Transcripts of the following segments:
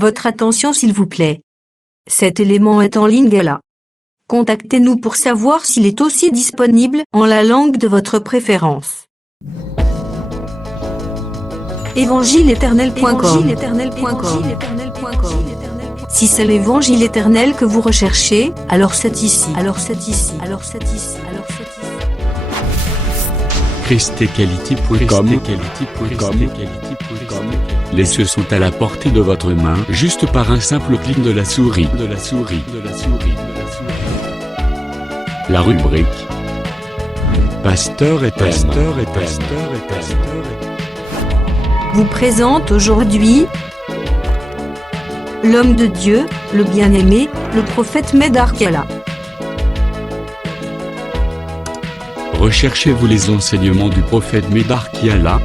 Votre attention s'il vous plaît. Cet élément est en ligne là. Contactez-nous pour savoir s'il est aussi disponible en la langue de votre préférence. Évangile-éternel.com. Si c'est l'évangile éternel que vous recherchez, alors c'est ici. christequality.com. Les cieux sont à la portée de votre main, juste par un simple clic de la souris. La rubrique Pasteur et Thème vous présente aujourd'hui l'homme de Dieu, le bien-aimé, le prophète Médard Kiala. Recherchez-vous les enseignements du prophète Médard Kiala?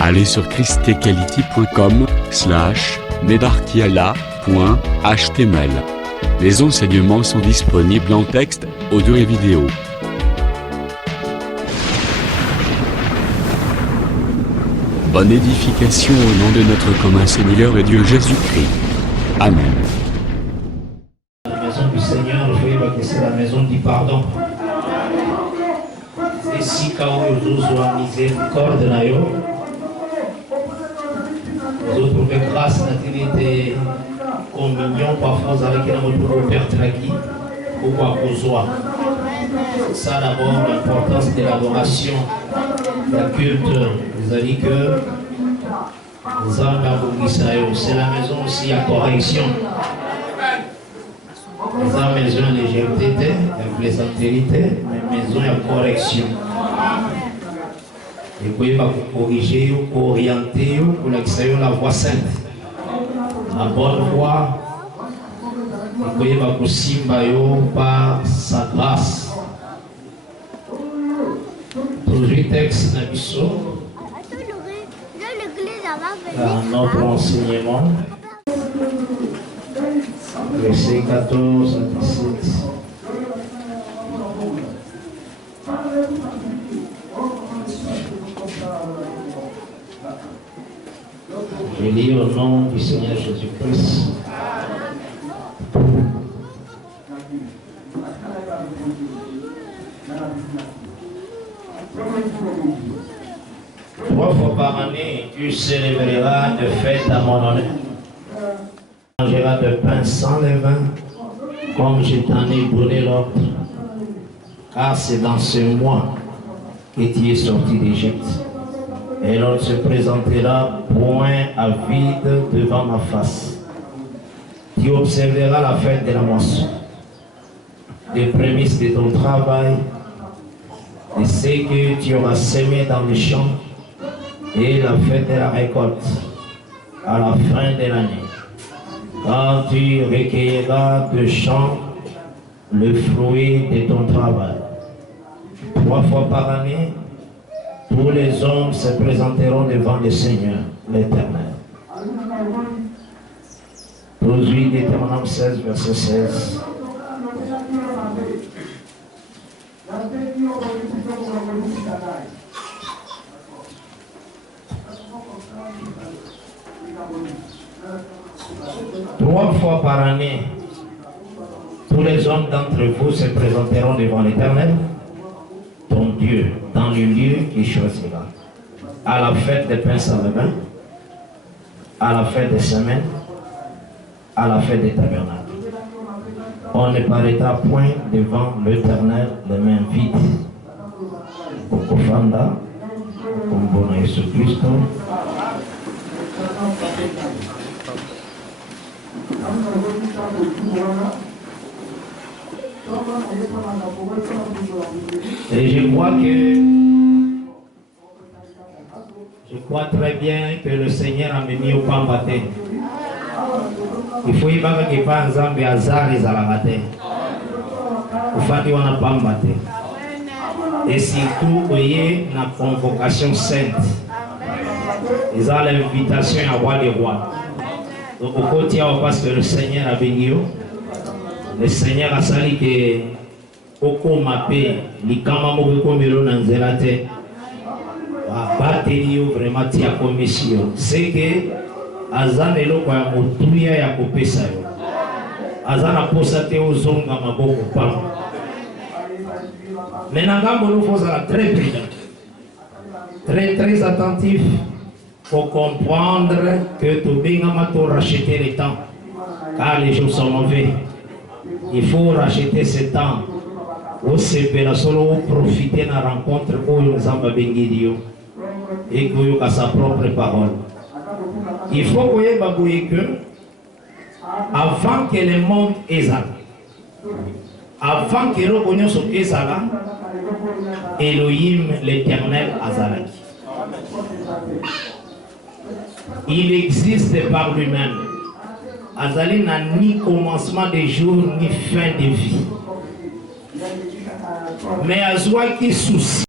Allez sur christequality.com/medarkiala.html. Les enseignements sont disponibles en texte, audio et vidéo. Bonne édification au nom de notre commun Seigneur et Dieu Jésus-Christ. Amen. La maison du Seigneur, je vais que c'est la maison du pardon. Et si quand vous avez miséricorde, vous trouvez grâce à la communion, parfois avec notre Père Traki, ou quoi que ce soit. Ça d'abord, l'importance de l'adoration, la culte. Vous avez dit que c'est la maison aussi à correction. La maison de légèreté, de plaisanterie, mais maison à correction. Et vous pouvez corriger, orienter, pour la voie sainte. La bonne voie. Vous pouvez par sa grâce. Aujourd'hui, texte Nabiso. Notre enseignement. Verset 14 à 17. Je lis au nom du Seigneur Jésus-Christ. Trois fois par année, tu célébreras de fête à mon honneur. Tu mangeras de pain sans levain, comme je t'en ai donné l'ordre. Car c'est dans ce mois que tu es sorti d'Égypte. Et l'on ne se présentera point à vide devant ma face. Tu observeras la fête de la moisson, les prémices de ton travail, de ce que tu auras semé dans les champs, et la fête de la récolte à la fin de l'année. Quand tu recueilleras de champs le fruit de ton travail. 3 fois par année, tous les hommes se présenteront devant le Seigneur, l'Éternel. Aujourd'hui, Deutéronome 16, verset 16. Trois fois par année, tous les hommes d'entre vous se présenteront devant l'Éternel, ton Dieu, dans le lieu qu'il choisira. À la fête des pains sans levain, à la fête des semaines, à la fête des tabernacles. On ne paraîtra point devant l'Éternel les mains vides. Okofanda, comme bon Jésus-Christ. Et je crois très bien que le Seigneur a mis au Pambaté. Il faut y avoir que pas ensemble à Zar et Zalagate. Il faut dire qu'on a Pambaté. Et surtout, vous voyez la convocation sainte. Ils ont l'invitation à voir les rois. Donc, au côté, parce que le Seigneur a béni. Le Seigneur a sali que Oko Mapé, Likama Moko Melo Nanzelate, a battu vraiment tia commission. C'est que aza na eloko ya motuya ya kopesa yo, aza na posa te ozonga maboko pamba. Mais na ngambo nous faut être très prudent, très attentif pour comprendre que tobengama to racheter le temps, car les jours sont mauvais. Il faut racheter ce temps. Osepela solo profiter na rencontre oyo Nzambe abengi yo et koyoka sa propre parole. Il faut koyeba boye que avant que le monde ezala, avant que eloko nyonso ezala, Elohim l'Éternel azalaki. Il existe par lui-même. Azali n'a ni commencement de jour ni fin de vie. Mais azwaki souci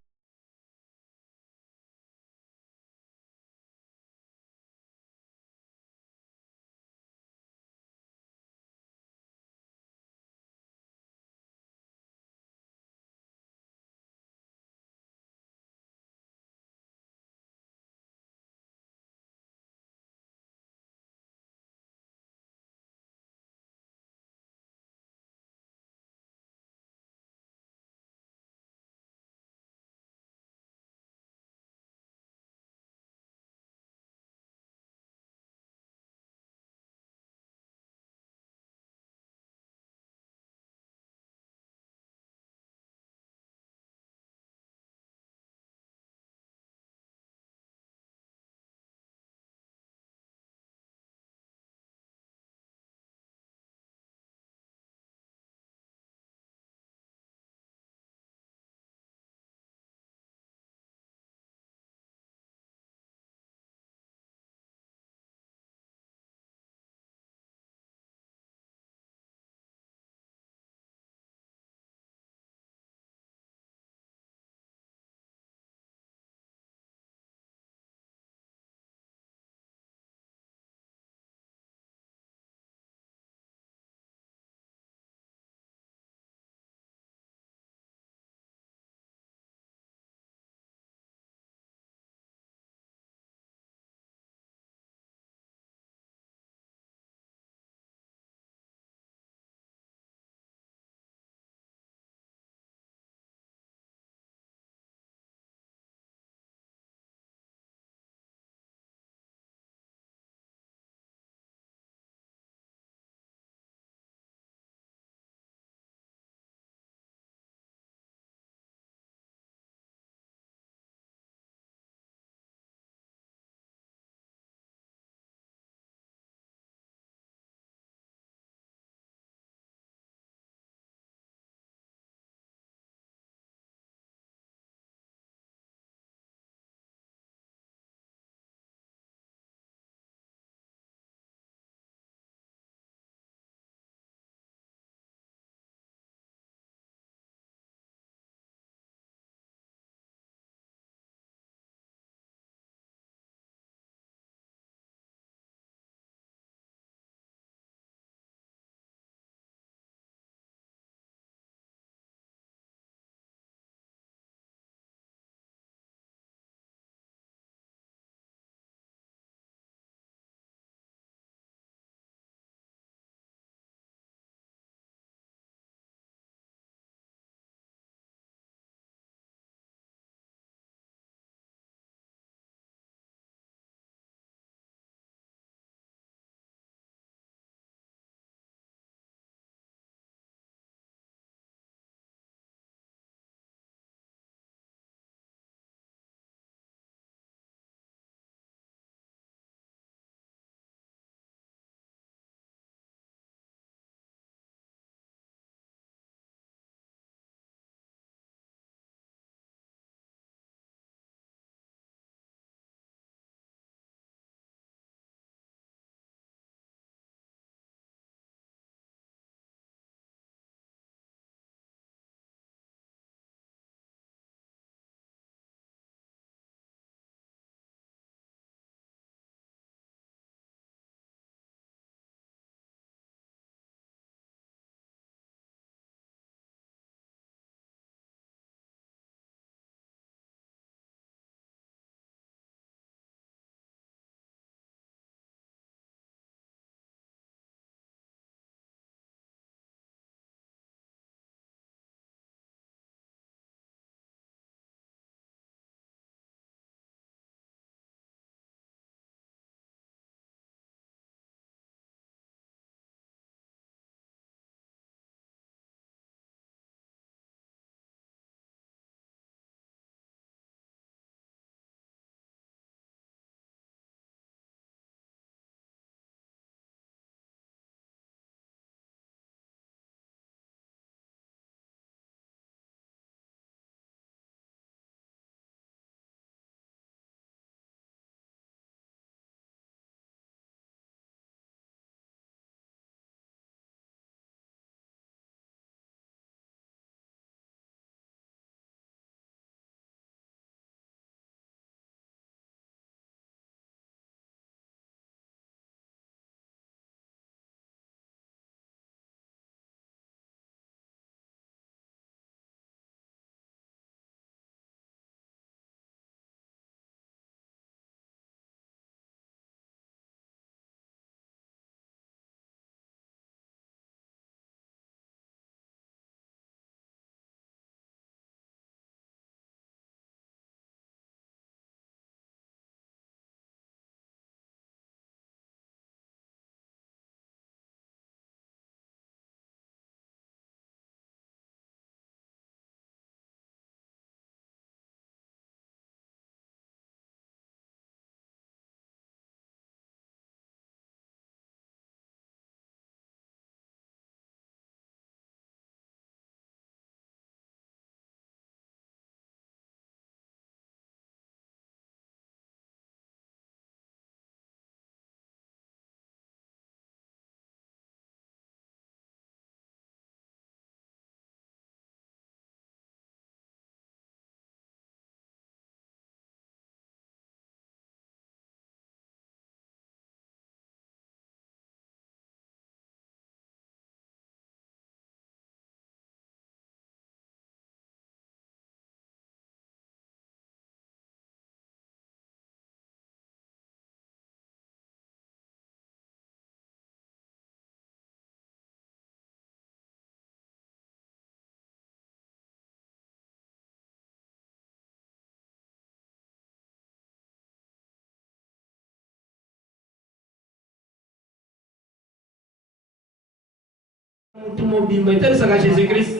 Jésus-Christ.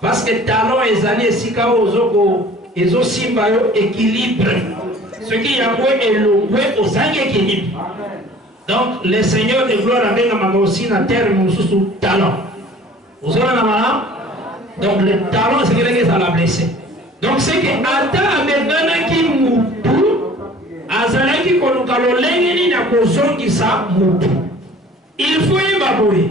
Parce que talon et années esika ozoko ezosimba yo équilibre. Ce qui y a est le aux équilibre. Donc le Seigneur de gloire a bien aussi na terre sous talon. Vous avez la donc le talon c'est que ça l'a blessé. Donc c'est que Adam a besoin qui mutu azalaki koluka lolengeni na kozongisa mutu. Il faut y baboye.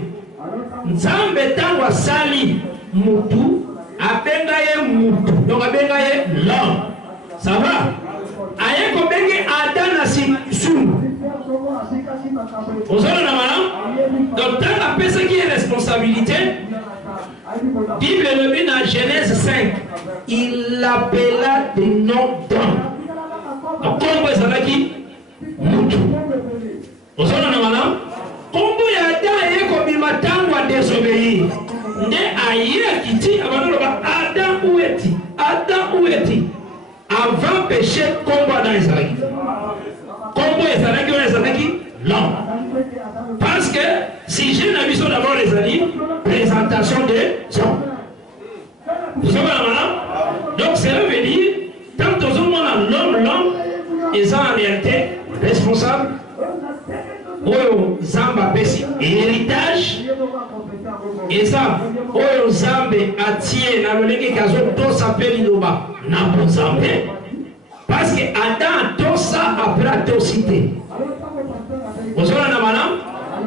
Nzambe tango asali mutu abenga ye mutu. Donc abenga ye l'homme. Ça va? Aye ko bengi Adam na sunu. Vous avez la main? Donc tant la personne qui est responsabilité, Bible le dit dans Genèse 5, il l'appela des noms d'homme. Donc comment est-ce qui mutu? Vous avez la main? Kombo ya Adam ye ko bimatango a désobéir. Ne aye kiti abano ba Adam où est-il? Adam où est-il? Avant péché kombo Adam ezalaki. Kombo ezalaki ou ezalaki? Non. Parce que si j'ai une vision d'abord les amis, présentation des hommes. Vous savez là? Donc cela veut dire, tant aux hommes on a l'homme, ils sont en réalité responsables. Oyo Zamba pesi héritage et ça Oyo Zambe atie na lolenge kazo to s'appelle Loba na bon Zambe parce que Adam to ça après to cité. Vous savez na mana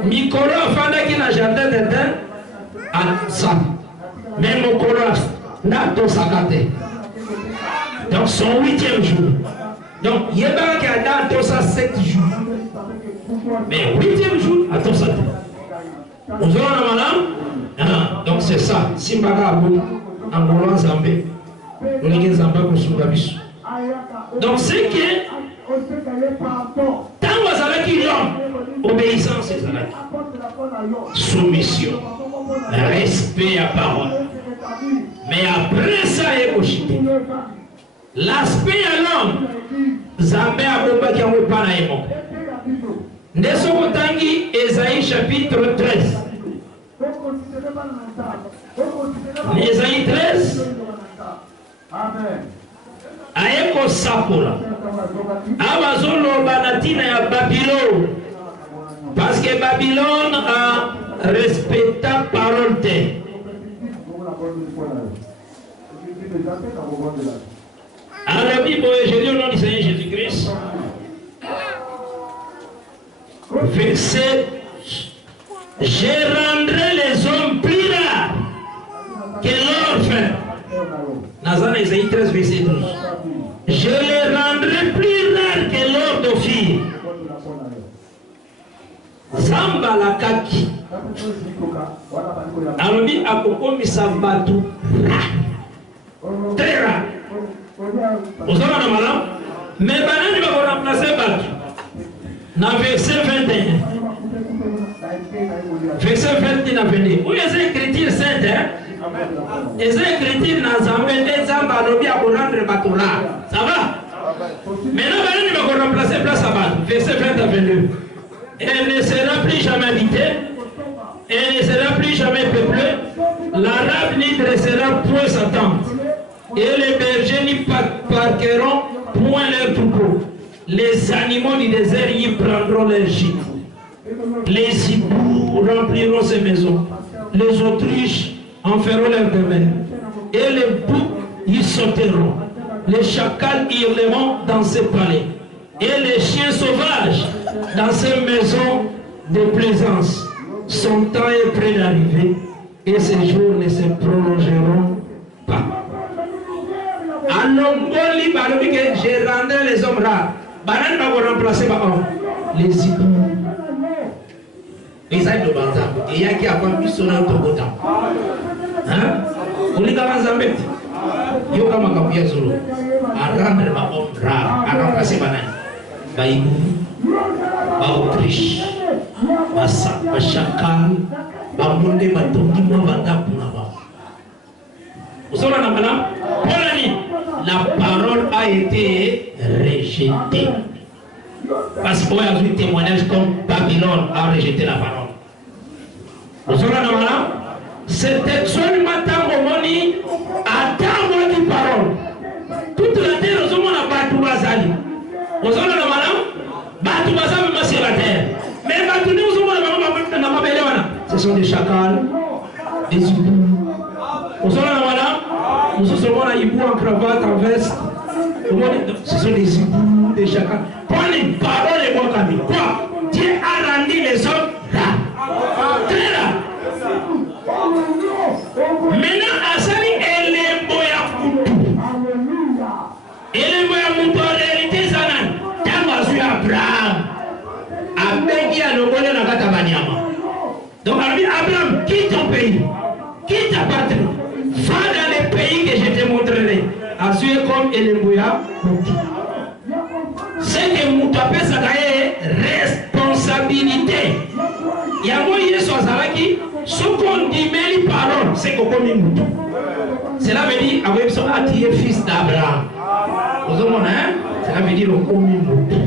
Mikolo afanda ki na jardin d'Eden à ça même Mikolo na to sakate. Donc son 8e jour. Donc yeba ki Adam to ça 7 jours. Mais 8e jour, attention. Vous avez la madame? Donc c'est ça. Simbaga Abou, Angolan Zambé, Olégé Zamba Kousougabisu. Donc c'est que, tant que vous avez qui l'homme, obéissance c'est ça. Soumission, respect à parole. Mais après ça, il y a Koshité. L'aspect à l'homme, Zambé Abouba qui a eu pas la Nesokotangi Esaïe chapitre 13. Esaïe 13. Aeko Sapola. Amazolo Banatina ya Babylone. Parce que Babylone a respecté la parole de. Alors la Bible, je dis au nom du Seigneur Jésus-Christ. Verset, je rendrai les hommes plus rares que l'orphelin. Nazana Isaïe 13, verset 12. Je les rendrai plus rares que l'or d'Ophir. Zamba la kaki. Alobi akoko misabatu. Très rare. Vous avez un malin? Mais banani va remplacer Batu. Dans verset 21. Verset 21 à venir. Où est-ce l'écriture sainte? Les écritures dans Zambé, des Zamba, l'objet à rendre Batola. Ça va? Maintenant, il va remplacer place à Bat. Verset 20 à 22. Elle ne sera plus jamais habitée. Elle ne sera plus jamais peuplée. L'arabe n'y dressera point sa tente. Et les bergers n'y parqueront point leurs troupeaux. Les animaux du désert y prendront leur gîte. Les hiboux rempliront ces maisons. Les autruches en feront leur demeure. Et les boucs y sauteront. Les chacals hurleront dans ces palais. Et les chiens sauvages dans ces maisons de plaisance. Son temps est près d'arriver et ces jours ne se prolongeront pas. Alongoli balobi que je rendrai les hommes rares. Banane va remplacer par homme. Les hiboux. Et ça est de Banza. Et il y a qui a pas mis son autre côté. Hein? On est dans Zambet. Il y a comme un capier solo. À rendre ma homme rare. À remplacer banane. Baïbou. Baoutriche. Bassa. Bachakal. Bamonde Batongi. Mavanda Punaba. Vous savez, madame? La parole a été rejetée. Parce qu'on a vu témoignage comme Babylone a rejeté la parole. Vous savez, madame? c'était seulement tant au moni, attends-moi qui parole. Toute la terre, aux hommes, on a battu Bazali. Aux hommes, on a battu Bazali, mais sur la terre. Mais battu, aux hommes, on a battu. Ce sont des chacals, des hiboux. Aux hommes, on a nous sommes des hiboux en cravate, en veste. Ce sont des hiboux, des chacals. Prenez une parole et moi, Camille. Quoi? Dieu a rendu les hommes là. Très là. Maintenant, Asali est les boya. Et les moyens en réalité, ça n'a pas Abraham. Abedi a le bonheur dans la Banyama. Donc, Abraham, quitte ton pays, quitte ta patrie, va dans les pays que je te montrerai. Assurer comme Elemboya. C'est que Moutapé, ça a responsabilité. Il y a moyen sur Zalaki, ce qu'on dit, mais les paroles, c'est qu'on commet Moutou. Cela veut dire, avec son attiré fils d'Abraham. Vous avez hein? Cela veut dire, on commet Moutou.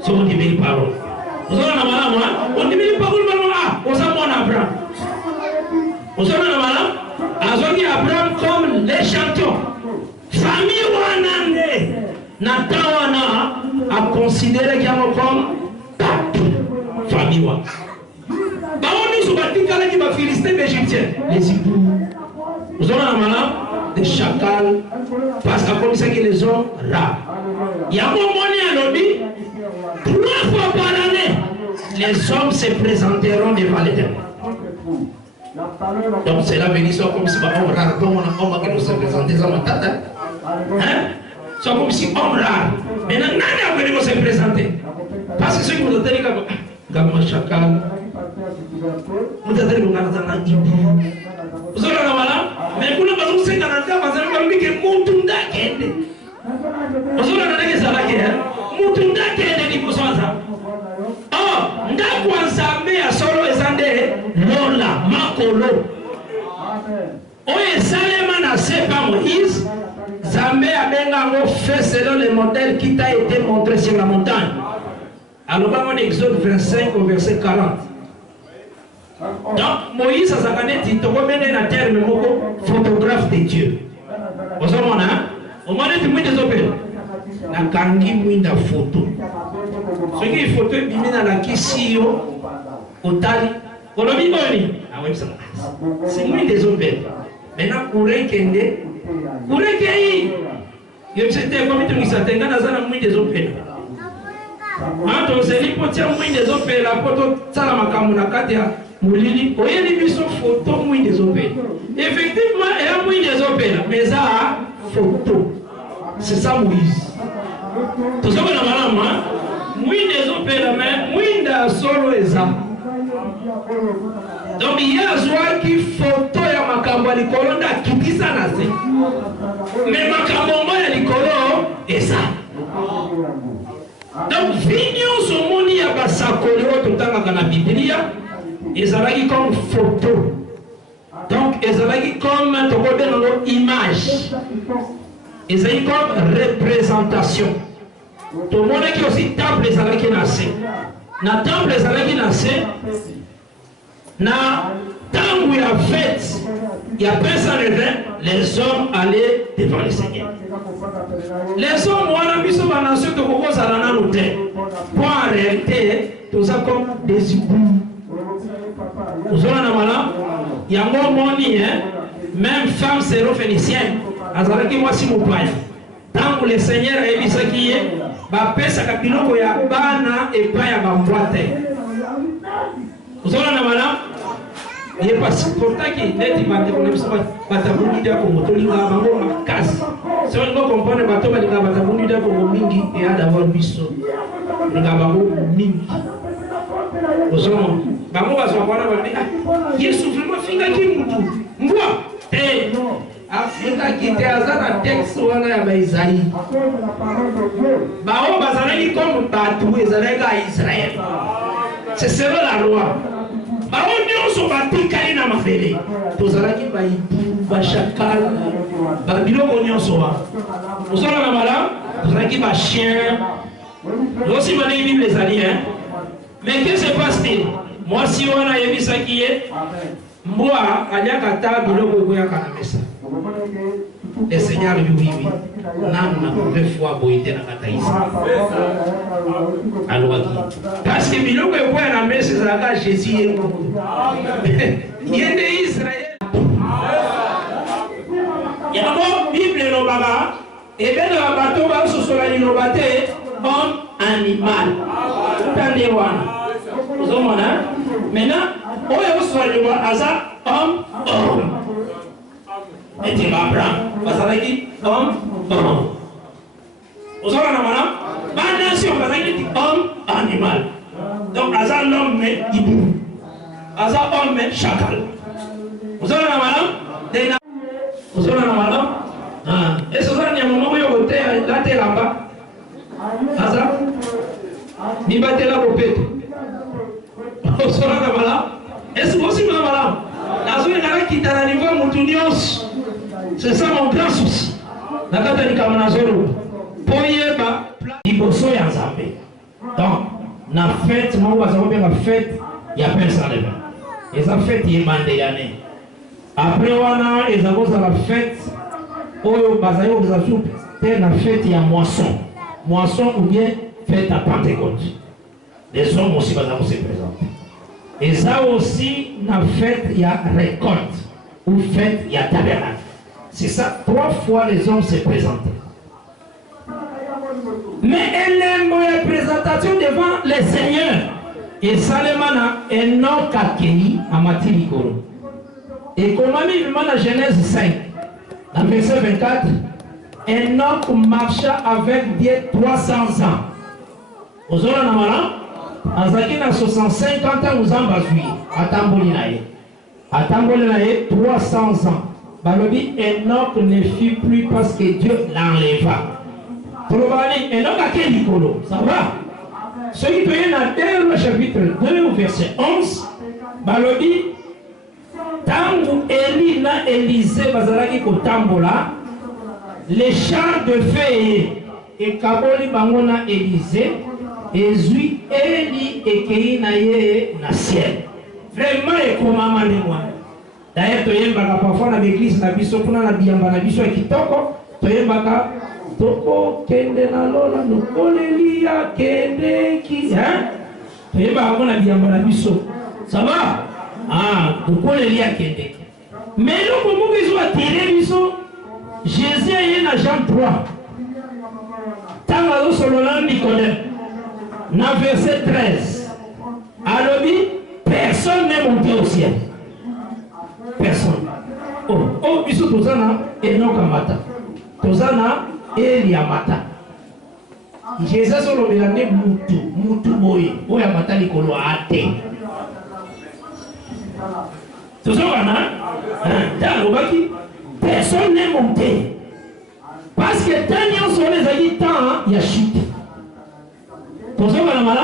Ce qu'on dit, mais les paroles. Vous avez on dit, mais les paroles, on s'en mon Abraham. Vous avez Abraham comme les champions. Famille Wanande, Natawana a considéré qu'il y a comme famille Wanande. Baoni Soubatika qui va Philistins égyptiens, les hiboux. Vous avez des chacals, parce qu'à comme ça que les hommes rares. Il y a un moment à l'objet, 3 fois par année, les hommes se présenteront devant l'Éternel. Donc c'est la bénédiction comme si on rare, on va nous se présenter dans ma tête. Hein? C'est comme si on rare. Maintenant, n'a pas se présenter. Parce que ceux qui vous ont dit que Gamma Chakal, vous avez dit que vous avez dit vous avez mais vous n'avez pas dit que vous avez dit que Moutunda Kende. Vous avez dit que ça va que Moutunda Kende dit que ça va. Oh, Ndakwanzame a solo ezande Lola, Makolo. Oye Salema na sepa Moïse, Zambé a benga fait selon le modèle qui t'a été montré sur la montagne. Alors, on Exode 25 au verset 40. Donc, Moïse a zakane dit, tu remènes la terre, mais photographe de Dieu. Vous savez, on a dit, des opérations. La kangi mwinda photo. Ce qui est photo, il met dans la kissio, au tali. On a mis boni. Ah oui, c'est moins des opérations. Maintenant, pour kende, pour kei. Il c'était comme tu dis ça, t'es dans la moins des opérations. Ah, donc c'est l'hypothèse moins des opérations. La photo, ça la makamuna katia. Moulini, vous voyez les photo moins des opérations. Effectivement, il y a moins des opérations, mais ça a photo. C'est ça Moïse. Tout ça, on a mal, moins des opérations, mais moins de solo et ça. Donc, il y a un qui photo ya makambo ya likolo nda kitisa na se. Mais makambo ya likolo et ça. Donc, vignon so moni ya basakoli o totanga na Biblia, ezalaki comme photo. Donc, ezalaki comme une image. Ezalaki comme représentation. Tout le monde qui aussi temple ezalaki nassé. Na temple ezalaki nassé. Na tangu ya fête, il y a personne les hommes allaient devant le Seigneur. Les hommes, on a mis sur la nation de Coco Zalana Nouté. Pour en réalité, tout ça comme des hiboux. Vous avez il y a un moment, même femme séro-phénicienne, azalaki moi si mon père. Tant que le Seigneur a dit ça qui est, bah pesa kapiloko ya bana et pas ya bamboite. Vous avez il est pas important qu'il ait dit que vous avez dit que vous avez casse. Si on ne comprend pas, vous avez dit que vous avez mingi et à d'avoir biso. Vous avez mingi. Vous avez dit, il souffre, finga qui moutou. Moi, eh, Afrika qui était à un texte où on a Isaïe. Bao bazalaki comme Batou et Zalega Israël. C'est selon la loi. Bao nyonso batikali na mafele. Tozalaki ba chakal, ba biloko nyonso wa. Osala na mala, tozalaki ba chien. Aussi mané Bible les alliés. Mais qu'est-ce qui se passe-t-il? Moi si on a émis ça qui est, Moi, aliaka ta biloko ekoyaka na mesa. Le Seigneur lui dit oui. Nan na première fois boité na kataïsa. Alors parce que biloko ekoya na mesa zalaka Jésus ye. Yende Israël. Yako Bible no baba et ben na bato ba sosola ni no bate homme animal. Tande wana. Zomona. Maintenant oyo sosola aza homme. Et tu m'apprends. Parce que homme. Vous savez, ma nation, parce que homme, animal. Donc, aza l'homme, mais hibou. Aza homme, mais chacal. Vous savez, madame? Vous savez, madame? Et ce soir, il y a un moment où il y a un thé là-bas. Aza? Il va te la popette. Vous savez, madame? Est-ce que vous savez, madame? La zone est qui est à niveau moutunios. C'est ça mon grand souci. La carte du Kamanazoro. Poyeba, Iboso et Anzambe. Donc, la fête, moi, on va la fête, il y a personne de même. Et ça fête, il y a mandé l'année. Après, on a la fête, on va la fête, il y a moisson. Moisson ou bien fête à Pentecôte. Les hommes aussi vont se présenter. Et ça aussi, la fête, il y a récolte. Ou fête, il y a tabernacle. C'est ça, 3 fois les hommes se présentent. Mais elle aime la présentation devant les seigneurs. Et Salemana est non kakei à Matilikoro. Et comme il demande la Genèse 5, dans verset 24, Enoch marcha avec Dieu 300 ans. Vous avez un Azaki na 65 ans, vous en basui. À Tambolinae. À Tambolinae, 300 ans. Balobi, Enoch ne fut plus parce que Dieu l'enleva. Probablement, Enoch a quel icône? Ça va? Ce qui peut y avoir dans chapitre 2, verset 11, Balobi, Tangu Eli na Élisée, Bazalaki Kotambola, les chars de feu et Kaboli Bangona Élisée, et Zui Eli et Keinaye na ciel. Vraiment, et comment moi. D'ailleurs, tu as parfois dans l'église, na biso kuna na biyamba na biso kitoko, tu as toko kende na lola no kolelia kende ki, hein? Tu as na biyamba na biso. Ça va? Ah, no kolelia kende. Mais nous comment biso attirer biso? Jésus est dans Jean 3. Tanga solola Nicodème. Dans verset 13. Alobi, personne n'est monté au ciel. Personne. Oh, biso tozana Enoch amata. Tozana Eli amata. Jésus solo belane mutu boye. Oya amata likolo ate. Tozana dans l'obaki, personne n'est monté. Parce que tant qu'on les a dit tant, il y a chute. Tozana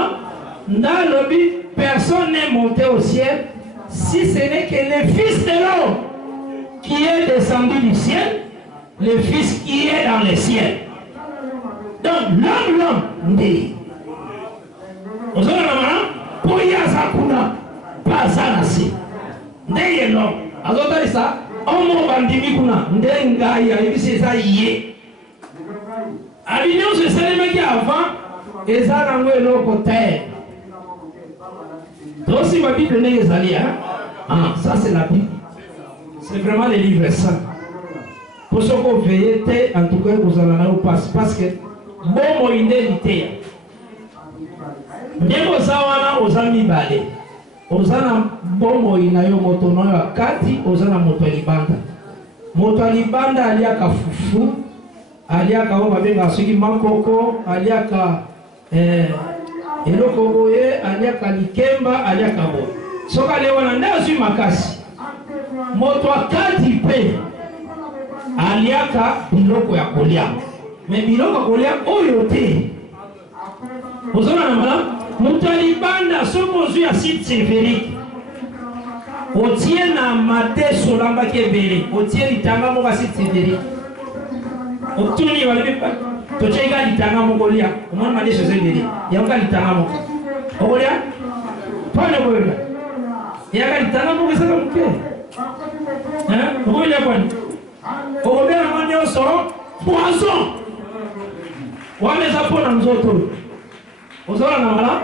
dans l'obaki, personne n'est monté au ciel. Si ce n'est que le Fils de l'homme qui est descendu du ciel, le Fils qui est dans le ciel. Donc l'homme dit, vous avez la pour y avoir pas zanasi. N'est l'homme. Alors ça, on m'a dit kuna, n'enga ya ibisi ça yé. Abignon c'est ça les mecs avant et ça dans le côté. Donc si ma Bible n'est pas allée, ah, ça c'est la Bible. C'est vraiment les livres saints. Pour ce qu'on veille, en tout cas, vous en avez pas. Parce que, bon, mon idée, Ndeko sawana ozami bale. Ozana bongo inayo moto noyo wakati ozana moto libanda. Moto libanda aliaka fufu, aliaka oba benga soki makoko, aliaka eloko boye, aliaka likemba, aliaka bo. Soka lewa na ndazi makasi. Moto wakati pe aliaka biloko ya kolia. Mais biloko ya kolia oyo te. Ozana na mala Mutalibanda somozu ya site sévérique. Otie na mate solamba kebele. Otie litanga moka site sévérique. Otuni walipa. Tochega litanga mokolia. Omwana madesho zebele. Yonga litanga moka. Okolia? Pone koyola. yaka litanga moko ezaka moke okolia kwani okobela ngo nyonso poison wana eza mpo na nzoto ozala na mala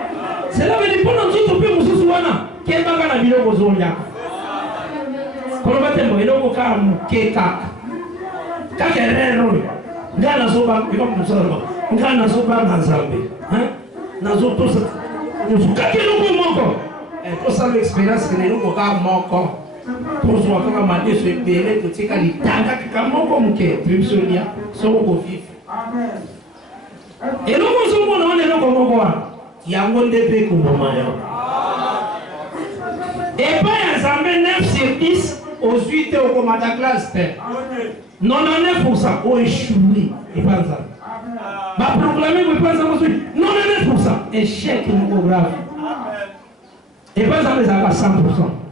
cela veut dire mpo na nzoto mpe mosusu wana kebanga na biloko ozoliaka koloba te mbo eloko kaka moke kaka erreur oyo nga nazobanga nzambe nazotosa kaka eloko moko tosala expérience kena eloko kaka moko tozwa kaka madeso ebele totika litanga kaka moko moke tribusonia soko kovive eloko ozomona wana eloko moko wana yango nde mpe koboma yo epai ya nzambe 9 sur 10 ozwi te okomata classe te 99% oéchoué epai ya nzambe baproklame ko epai ya nzambe ozwi 99% échec moko grave epai ya nzambe ezalaka 100%.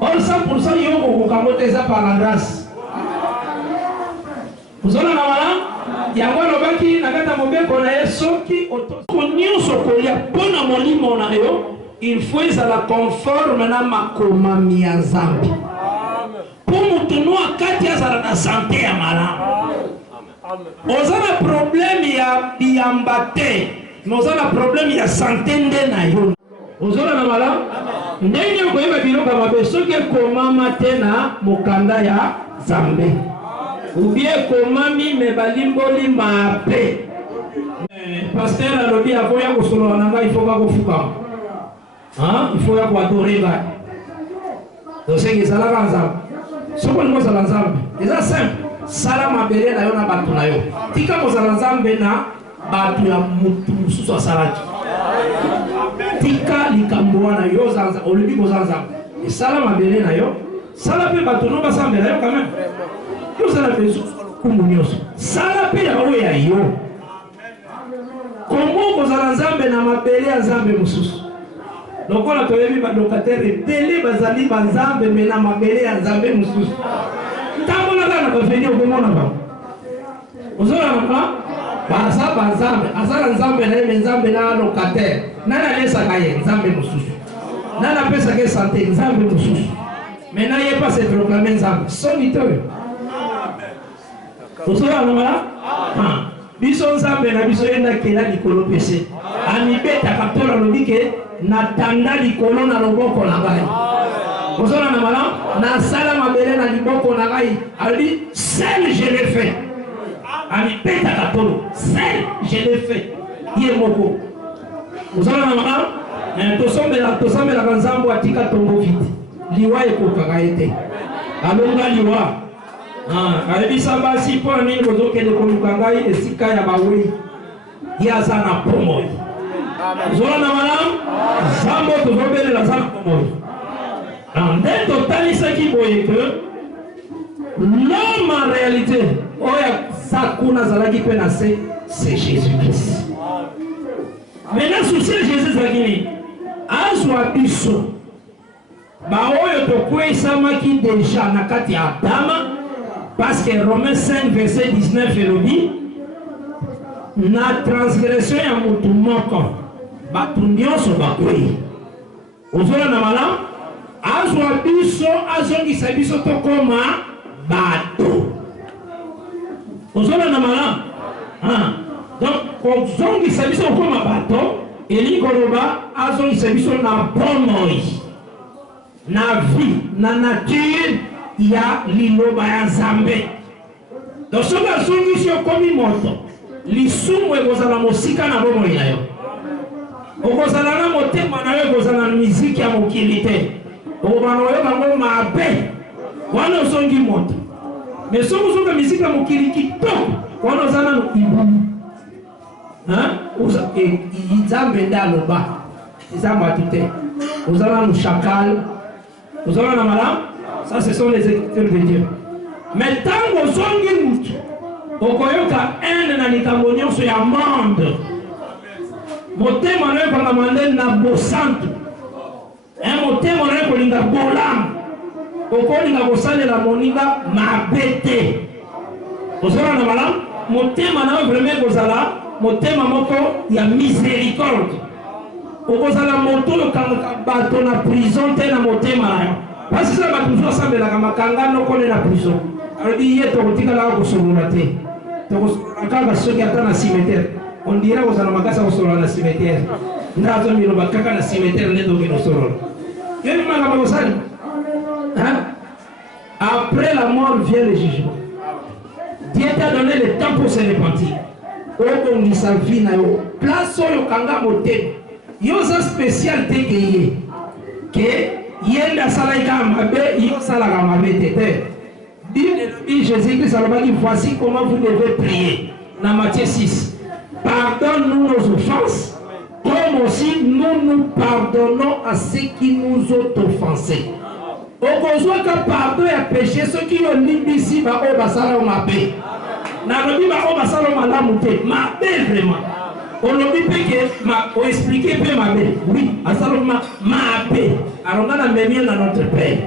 Or 100% yo kokokango te eza par la grâce ozona na wala yango alobaki na kati ya mobeko na ye soki nyonso kolia mpo na molimo na yo il faut ezala conforme na makomami ya nzambe mpo motu no akati azala na sante ya malamu oza na probleme ya biyamba te me oza na probleme ya sante nde na yo ozona na malamu ndenge okoyeba biloko ya mabe soki ekomama te na mokanda ya nzambe ubie komami me balimboli mabe paster alobi akoya kosolola na ngai ifoka kofukama ifoya koadore ngai dosenge ezalaka nzambe soko olingi ozala nzambe eza simple sala mabele na yo na bato na yo tika kozala nzambe na bato ya motu mosusu asalaki tika likambo wana yo olobi koza nzambe esala mabele na yo sala mpe bato no basambela yo kameme yozala bezu kumbu nyonso sala mpe ya oyo ya yo komo kozala nzambe na mabele ya nzambe mosusu lokola toyebi balocataire ebele bazali banzambe me na mabele ya nzambe mosusu ntango na kaka na baveni okomona bango ozolana baza banzambe azala nzambe na ye me nzambe na locataire nani alesaka ye nzambe mosusu nani apesaka ye sante nzambe mosusu me na ye pa se proclame nzambe soni te oyo ozolana mala biso nzambe na biso ye ndakela likolo pese amibetaka mpe nalobi ke natanda likolo na loboko na ngai ozona na malamu nasala mabele na liboko na ngai alobi seul je l'ai fait amibetaka tolo seul je l'ai fait ye moko ozona na malamu tosambelaka nzambo atika tongo vite liwa ekokaka ye te alonga liwa ayebisa basi mpo nini kozokende koluka ngai esika ya bawei ye aza na pomoi ozona na malamu nzambo tozobelela aza na pomoi nde totalisaki boye ke l'homme en réalité oyo aza kuna azalaki mpe na se c'est Jésus-Christ maintenant susi ya Jésus ezalaki nini azwa biso baoyo tokwesamaki deja na kati ya Adama parce que Romains 5 verset 19 elobi na transgression ya motu moko bato nyonso bakwei ozala na malamu azwa biso azongisa biso tokoma bato ozala na malamu donc kozongisa biso tokoma bato elingi koloba azongisa biso na bomoi na vie na nature ya liloba ya nzambe donc soki azongisi okomi moto lisumu ekozala mosika na bomoi na yo okozala na motema na yo ekozala na miziki ya mokili te okobana oyoka ngo mabe wana ozongi moto me soki ozoka miziki ya mokili kitoko wana oza nano ibumu nzambe nde aloba eza bato te oza nano chakal ozala na malamu ça ce sont les écritures de Dieu mais ntango ozongi mutu okoyoka ene na likambo nyonso ya monde motema na yo ekangama nde na bosantu motema na yo kolinga bolamu okolinga kosalela moninga mabe te ozala na malamu motema na yo vraimen kozala motema moko ya miséricorde okozala moto okangaka bato na prison te na motema na yo pasi sala bato mosusu asambelaka makanga nokole na prison alobi ye tokotikalaka kosolola te tokosolola kaka soki ata na cimetière on dirait kozala makasi ya kosolola na cimetière nde azomiloba kaka na cimetière nde tokende kosolola yo limaka bakosali après la mort vient le jugement. Dieu t'a donné le temps pour se repentir. Obongisa vie na yo place oyo kanga motema yo za spécial te ke ye ke yenda salaka mabe yo salaka mabe te Bible Jésus-Christ alobaki voici comment vous devez prier dans Matthieu 6. Pardonne-nous nos offenses comme aussi nous pardonnons à ceux qui nous ont offensés. Okozwaka pardon ya péché ceux qui ont limbisi ba o basala mabe. Na lobi ba o basala malamu te mabe vraiment. On lobi peke ma o expliquer pe mabe. Oui, asala mabe. Alors on a même dans notre père.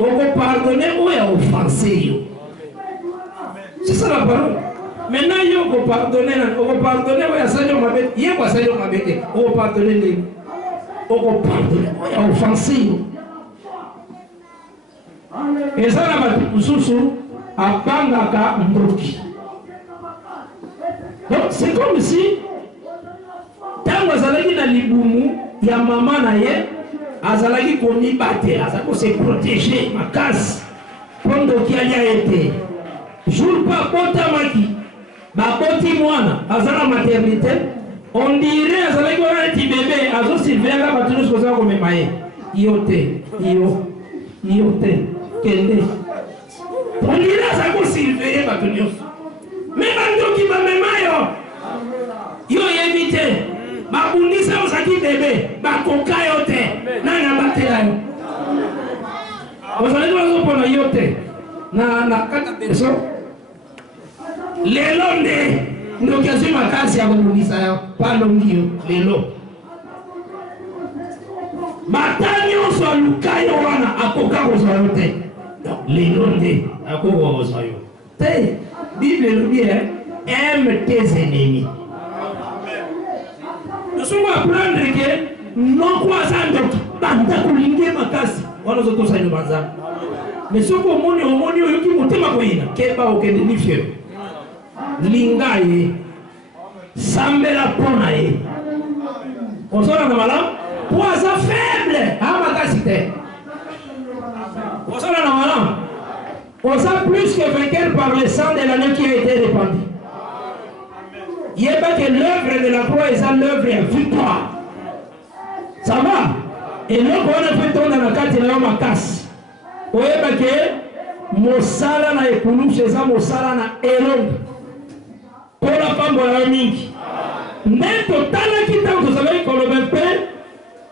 On pardonner ou ya offensé yo. C'est ça la parole. Maintenant yo ko pardonner ou ya sala mabe. Ye ko sala mabe te. On pardonner les. On pardonner ou ya offensé yo. Et ça la bato mosusu abangaka ndoki. Donc c'est comme si tango azalaki na libumu ya mama na ye azalaki komibate azalaki kose protéger makasi mpo ndoki alia ye te jour pa botamaki baboti mwana aza na maternité on dirait azalaki wana neti bebe azosurveillaka bato nyonso kozala komema ye yo te yo te kende on dirait azalaki kosurveille bato nyonso me bandoki bamema yo yebi te babundisa ozalaki bebe bakoka yo te nani abatela yo ozalaki bazopona yo te na kata berso lelo nde ndoki azwi makasi ya kobundisa yo palongi yo lelo bata nyonso aluka yo wana akoka kozwa yo te lelo nde akoka kozwa yo te. Bible elobi aime tes ennemis. Nous sommes apprendre que non quoi ça ndoki banda kulinge makasi wana zoto sa banza. Mais soko omoni oyoki motema koyina keba okende ni fiero. Linga ye sambela pona ye. Osona na malamu poisa faible makasi te. Osona na malamu on sait plus que vainqueur par le sang de l'agneau qui a été répandu. Il n'y a pas que l'œuvre de la croix est l'œuvre de victoire. Ça va? Et là, on a fait tourner dans la carte de la casse. On a pas que Mosala na ekulu chez ça, Mosala na elong. Pour la femme de la mingi. Mais total qui t'a vous savez qu'on le même père.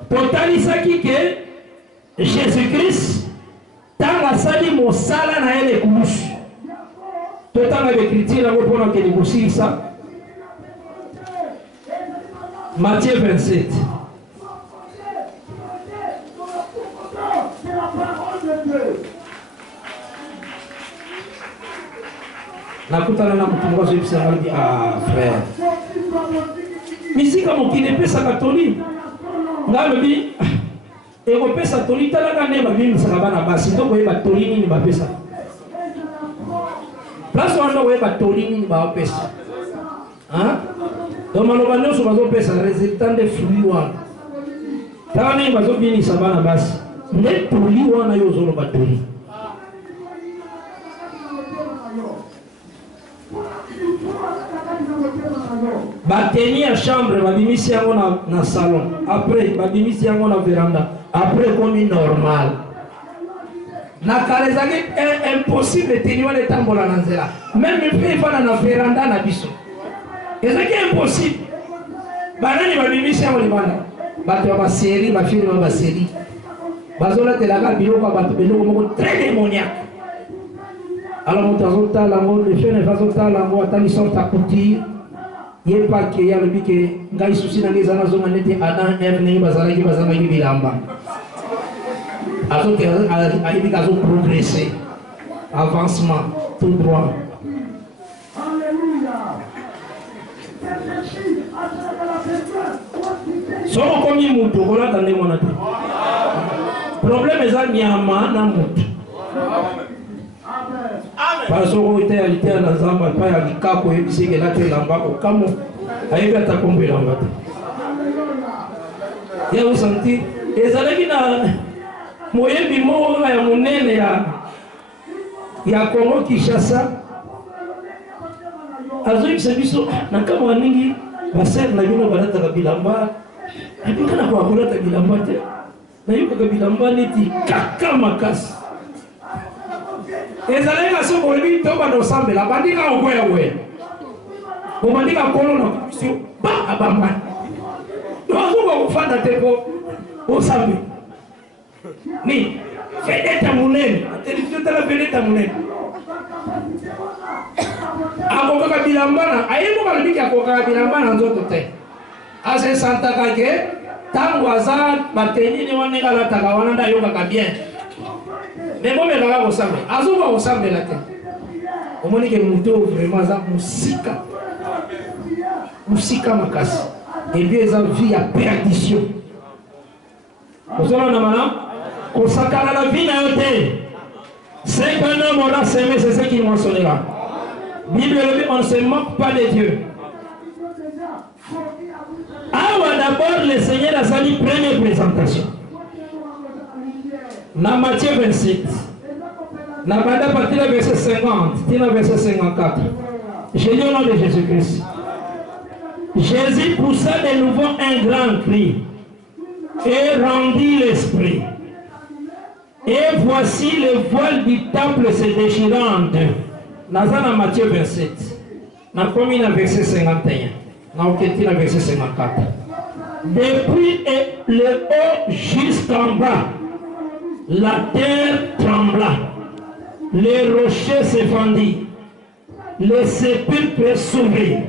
Total ça qui que Jésus-Christ. Tanga sali mosala na ele kulusu. Totanga bekritie na kopona ke nikosi ça. Matthieu 27. Nakutana na mtungozo ibisa ngadi frère. Misika mokine pesa katoli. Ngalobi ekopesa toli talaka nde babimisaka bana basi ndo koyeba toli nini bapesa place wana ndo koyeba toli nini bapesa donc maloba nyonso bazopesa résultat nde fruit wana tala nini bazobinisa bana basi nde toli wana yo ozoloba toli bateni ya chambre babimisi yango na salon après babimisi yango na veranda après comme normal na kalezaki impossible teni wana etambola na nzela même mpe efana na veranda na biso ezaki impossible banani babimisi yango libanda bato ya baseri bafilme ya baseri bazolatelaka biloko ya bato beloko moko très démoniaque alors moto azotala yango lefene azotala yango atali sorte ya couture ye pa ke ya lobi ke ngai susi na ngai eza nazonga neti Adam Eve ndenge bazalaki bilamba ayebika azoprogresse avancement tout droit. Soko komi mutu kola tande mona te. Problème eza nyama na mutu. Parce que ite alite na zamba pa ya likako ebisike la te lamba ko kamo ayebi atakombe lamba te. Ya usanti ezalaki na moyebi mo ya monene ya Congo Kinshasa. Azoyebisa biso na kama ningi basere na bino balataka bilamba ebikana kwa kolata bilamba te nayokaka bilamba neti kaka makasi ezalaki na soko olebi to bana osambela bandika okwea bomandika kolo na komisio ba abambani noazoka kofanda te po osambe ni fedeta monene atelevizio tala fedeta monene akokaka bilamba na ayeboka lobiki akokaka bilamba na nzoto te ase santaka ke ntango aza batenini wana alataka wana nde ayokaka bien me bomekaka kosambela azoka kosambela te omonike moto vraiment aza mosika makasi ebi eza vie ya perdition kozolanda mana kosakana na vie na yo te ce qu'un homme aura semé c'est ce qu'il moissonnera. Bible dit on ne se moque pas de Dieu. Alors d'abord le Seigneur a sali première présentation. Dans Matthieu 27. Dans Banda partir du verset 50, tina verset 54. J'ai dit au nom de Jésus-Christ. Jésus poussa de nouveau un grand cri et rendit l'esprit. Et voici le voile du temple se déchirant en deux. Dans Matthieu 27, dans le verset 51, dans le verset 54. Depuis le haut jusqu'en bas, la terre trembla, les rochers se fendit, les sépulcres s'ouvrirent,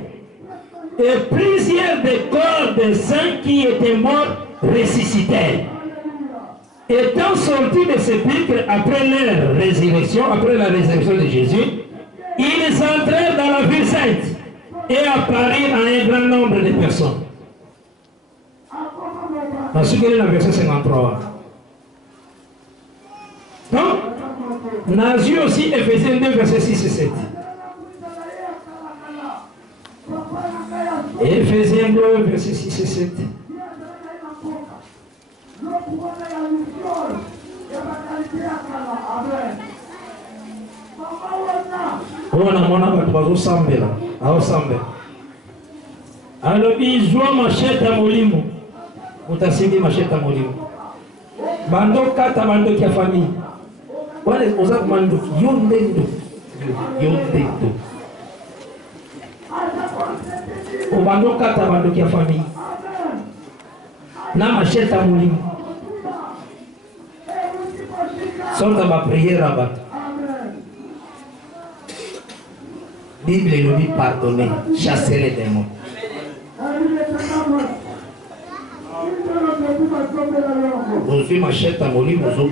et plusieurs des corps des saints qui étaient morts ressuscitèrent. Étant sortis des sépulcres après leur résurrection, après la résurrection de Jésus, ils entrèrent dans la ville sainte et apparurent à un grand nombre de personnes. Dans ce qui est le verset 53. Donc, Nazu aussi, Éphésiens 2, verset 6 et 7. Éphésiens 2, verset 6 et 7. On a mon abat bazo sambela, ao sambe. Alobi zwa macheta molimo. Utasimbi macheta molimo. Bando kata bando kia famille. Wale ozak mando yondendo. Yondendo. O bando kata bando kia famille. Na macheta molimo. Sorta ma prière à battre. Bible nous dit pardonner, chasser les démons. Vous machette à mourir, vous avez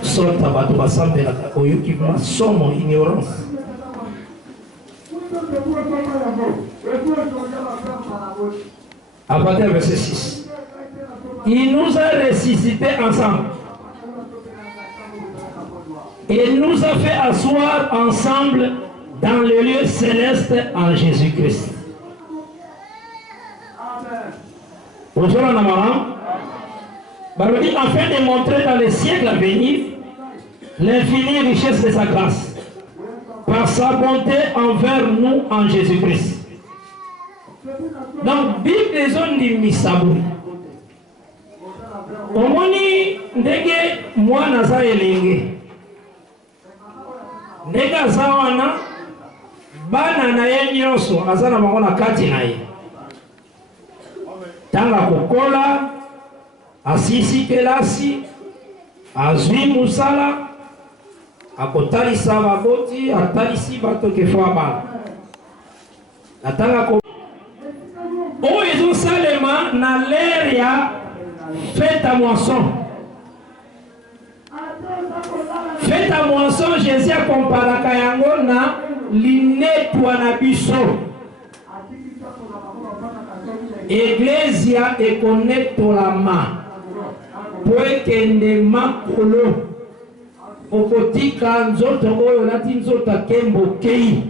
sorte à battre, vous avez qui sont mon ignorance. À partir du verset 6. Il nous a ressuscités ensemble. Il nous a fait asseoir ensemble dans le lieu céleste en Jésus-Christ. Bonjour, Barodi, afin de montrer dans les siècles à venir l'infinie richesse de sa grâce, par sa bonté envers nous en Jésus-Christ. Donc, Bible des zones du Misaburi. Omoni ndege mwana za elenge. Ndege azawana bana na ye nyonso azana bango na kati na ye. Tanga kokola asisi kelasi azwi musala akotalisa baboti atalisi bato kefwa bana. Atanga ko o ezo salema na l'air ya fête à moisson. Fête à moisson, Jésus a comparé Kayango na l'inetwa na biso. Ecclesia e connetolama poekende makolo okotika nzoto oyo lati nzoto akembo kei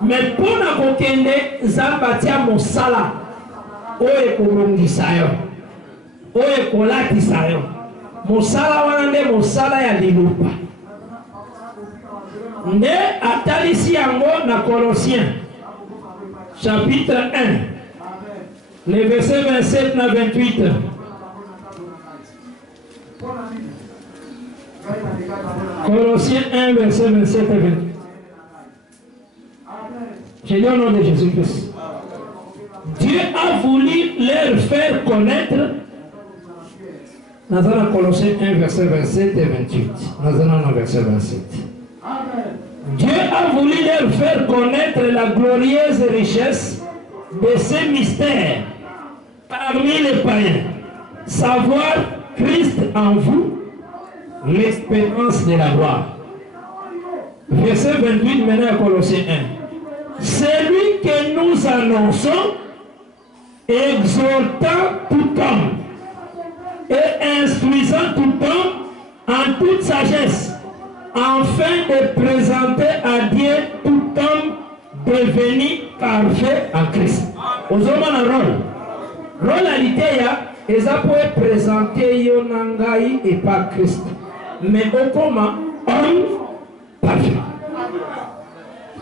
me mpona kokende nzambe atia mosala oyo ekolongisa yo oyo ekolatisa yo mosala wana nde mosala ya lilupa nde atalisi yango na Colossiens chapitre 1 les versets 27 na 28. Colossiens 1 verset 27 à 28. Je dis au nom de Jésus-Christ. Dieu a voulu leur faire connaître. Nous allons Colossiens 1 verset 27 et 28. Nous allons au verset 27. Dieu a voulu leur faire connaître la glorieuse richesse de ces mystères parmi les païens, savoir Christ en vous, l'espérance de la gloire. Verset 28 maintenant à Colossiens 1. Celui que nous annonçons, exhortant tout homme et instruisant tout homme en toute sagesse, afin de présenter à Dieu tout homme devenu parfait en Christ. Aux hommes en rôle. Rôle à l'idée, ils ont présenter Yonangaï et pas Christ. Mais au commun, homme parfait.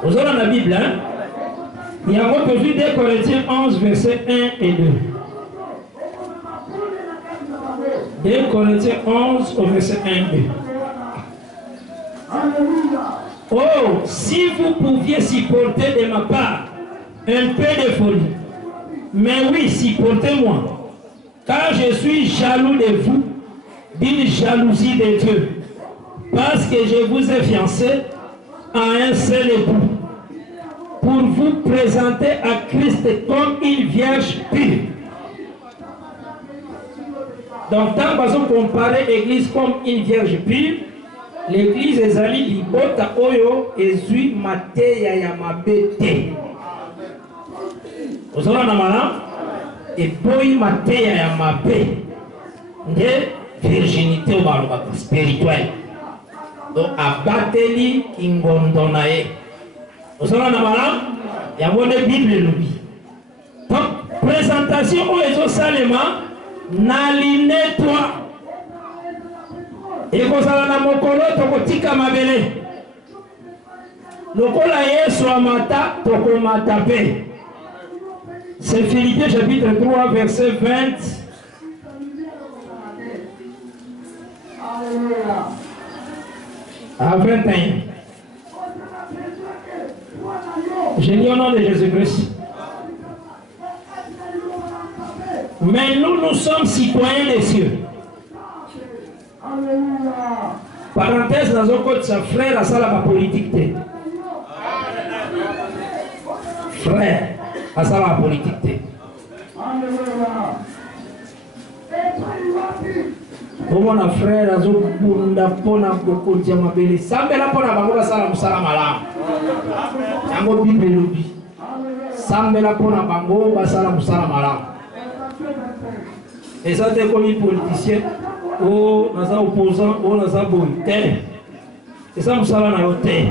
Aux hommes dans la Bible, il y a aujourd'hui 2 Corinthiens 11, versets 1 et 2. 2 Corinthiens 11, au verset 1 et 2. Oh, si vous pouviez supporter de ma part un peu de folie, mais oui, supportez-moi, car je suis jaloux de vous, d'une jalousie de Dieu, parce que je vous ai fiancé à un seul époux, pour vous présenter à Christ comme une vierge pure. Donc, tant que vous comparez l'église comme une vierge pure, l'église ezali libota oyo ezui mateya ya mabete. Ozona na mala eboyi mateya ya mabe nde virginité au balobaka spirituelle. Donc abateli kingondo na ye. Ozona na mala yango nde Bible elobi. Donc présentation oyo ezosalema na linetwa ekozala na mokolo tokotika mabele lokola Yesu amata tokomata pe. C'est Philippiens chapitre 3 verset 20 à 21. Je dis au nom de Jésus-Christ. Mais nous sommes citoyens des cieux. Parenthèse dans un code, sa frère a ça la politique. Frère a ça la politique. Comment un frère a zobunda pona kokotia mabeli. Sambela pona bango sala musala malamu. Yango Bible lobi. Sambela pona bango basala musala malamu. Et ça c'est comme un politicien. Oh, naza opposant, oh naza boyte. Et ça musala na yote.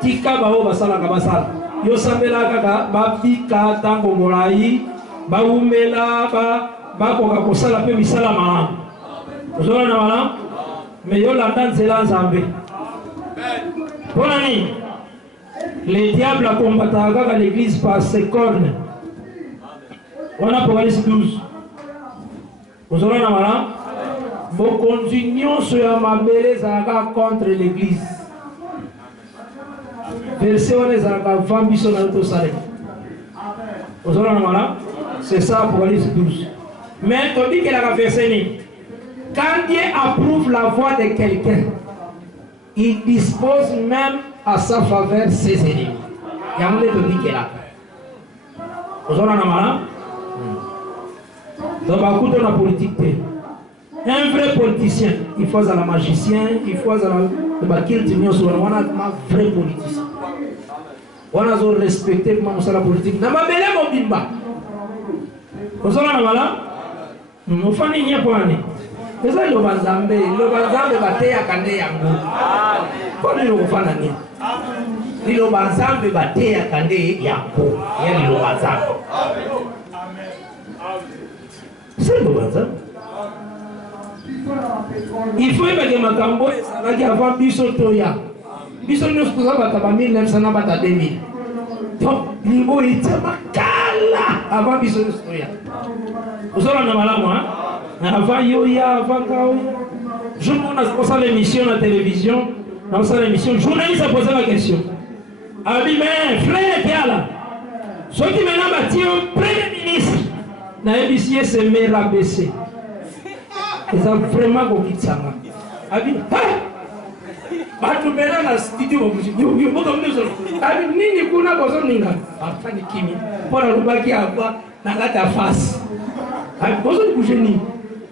Tika ba o basala ka basala. Yo sambela kaka ba fika tango molai, ba umela ba koka kosala pe misala malamu. Ozona na malamu, mais yo landa nzela nzambe. Bonani. Le diable a combattu à l'église par ses cornes. On a Apocalypse 12. Vous aurez la malade. Vos continuons sur ma belle contre l'église. Verset on est à la vambi sur notre salé. Vous aurez la malade. C'est ça Apocalypse 12. Mais on dit qu'elle a versé. Quand Dieu approuve la voix de quelqu'un, il dispose même à sa faveur ses ennemis. Il y a un monde qui est là. Vous avez un malin? Donc, écoutez la politique. Un vrai politicien, il faut à la magicien, il faut à la culte, il faut à un vrai politicien. On a respecté la politique. Na mabele mobimba. Vous avez voilà. Nous faisons rien pour aller. Vous avez le banzambe bate ya kande yango. Pour le faire nani. Le banzambe bate ya kande yango. Il le banzambe. C'est le banzambe. Il faut que makambo ezalaki avant biso toya. Biso nous sommes à 1900 à 2000. Donc, l'Ibo était makala avant biso toya. Vous avez un malamu, hein? Avant Yoya, avant Kaoya. Je me suis l'émission à la télévision, dans l'émission, journaliste a posé la question. Abi, mais frère Piala, ceux qui maintenant bâti un premier ministre, n'a ABC c'est Mera BC. Ils ont vraiment compris ça. Abi, batu mena na studio yo boka mnezo abi nini kuna bozo ninga afani kimi pora lubaki hapa na kata face abi bozo kujeni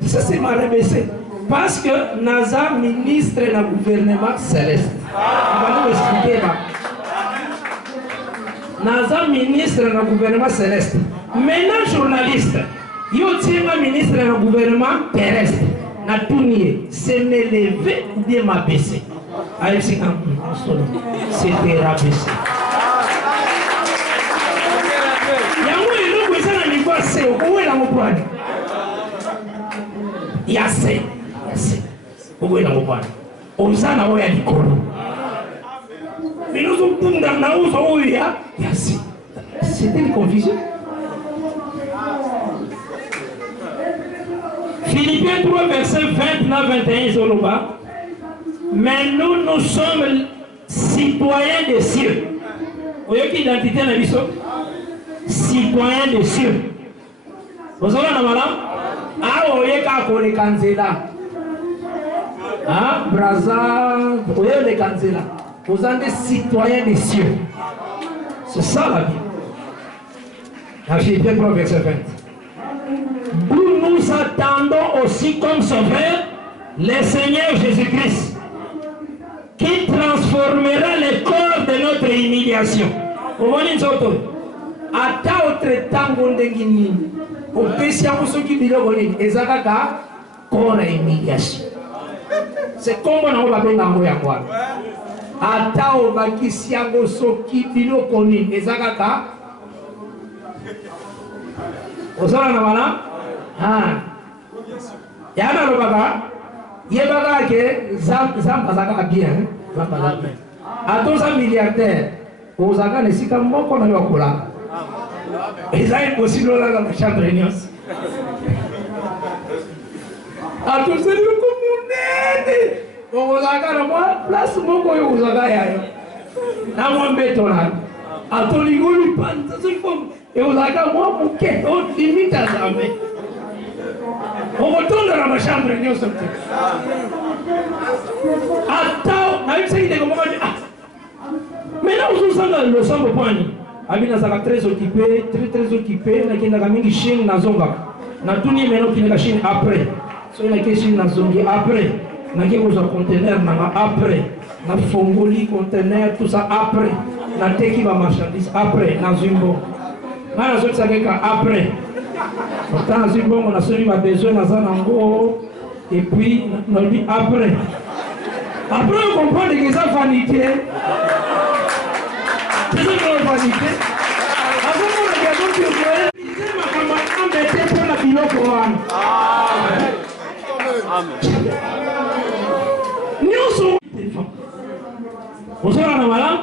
ça c'est ma RBC parce que naza ministre na gouvernement céleste abana expliquer ba naza ministre na gouvernement céleste maintenant journaliste yo tienga ministre na gouvernement terrestre na tunie c'est me lever ou bien m'abaisser. C'était rabaissé. Yango eloko eza na niveau C okoyela mopwani. Ya C. Okoyela mopwani. Oza na oya likolo. Minozo punda na uzo oyo ya C. C'était une confusion. Philippiens 3 verset 20-21 Zoloba. Mais nous sommes citoyens des cieux. Vous voyez quelle identité dans l'histoire? Citoyens des cieux. Vous avez un malin? Ah, vous voyez quand les canzela. Ah, Braza, vous voyez les canzela. Vous êtes des citoyens des cieux. C'est ça la Bible. Dans Philippiens 3, verset 20. Nous nous attendons aussi comme sauveur le Seigneur Jésus-Christ, qui transformera le corps de notre humiliation. Vous voyez ça? Ata autre tango ndengini. Au péciamo ceux qui biloko nini. Ezakaka corps à humiliation. C'est comme on va bien en voyant quoi. Ata au bakisiamo ceux qui biloko nini. Ezakaka. Vous avez un voilà? Ah. Yana le baba. Yebaka ke zambazaka bien. À 200 milliardaires, aux agents de Sika Moko na Yokola. Ils ont impossible dans la chambre de réunion. À tous ceux qui ont aux agents de moi, place Moko aux agents. Dans mon béton là. À tous les goulis, et aux agents, moi, pour qu'est-ce qu'on limite à jamais. On retourne dans la chambre de réunion. Attends, maintenant vous avez le sang au point. Abina sera très occupé, très occupé. Na kina kamingi Chine na zonga. Na tuni maintenant kina Chine après. So na ke Chine na zongi après. Na ke uza conteneur na après. Na fongoli conteneur tout ça après. Na teki ba marchandise après na zimbo. Na zo tsaka après. Pourtant zimbo on a celui a besoin na zanango et puis on dit après. Après, on comprend que c'est vanité. C'est une vanité. Après, on regarde que vous voyez, on mettait pour la biloque. Amen. Nous sommes. Vous savez, on a malin?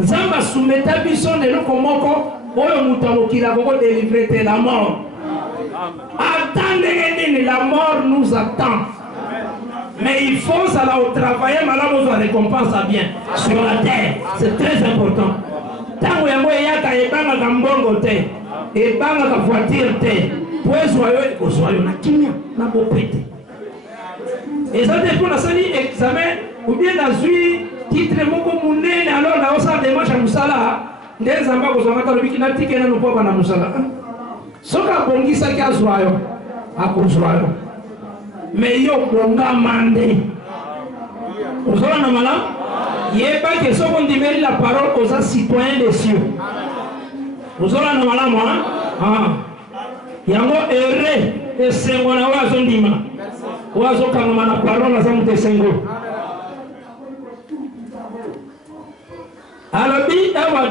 Zamba soumeta bison de l'okomoko, oyo mutamoki la boko délivrer la mort. Attendez, la mort nous attend. Mais il faut ça là au travail, malheureusement on récompense à bien sur la terre. C'est très important. Tant que vous avez un banga kambongo te, et banga ka voiture te, pour soyez na kimia na bopete. Et ça dépend de ça examen ou bien la zui titre moko munene alors na osa démarche à musala, ndezamba ko zanga to bikina tike na no popa na musala. Soka bongisa ki azwayo, akozwayo. Mais yo bonga mande. Vous avez un malin? Il n'est pas que ce qu'on dit la parole aux citoyens des cieux. Vous aurez un malade, moi. Il y a un heureux et c'est mon oiseau d'ima. Oiseau quand on a la parole, ça me sengo. Alors,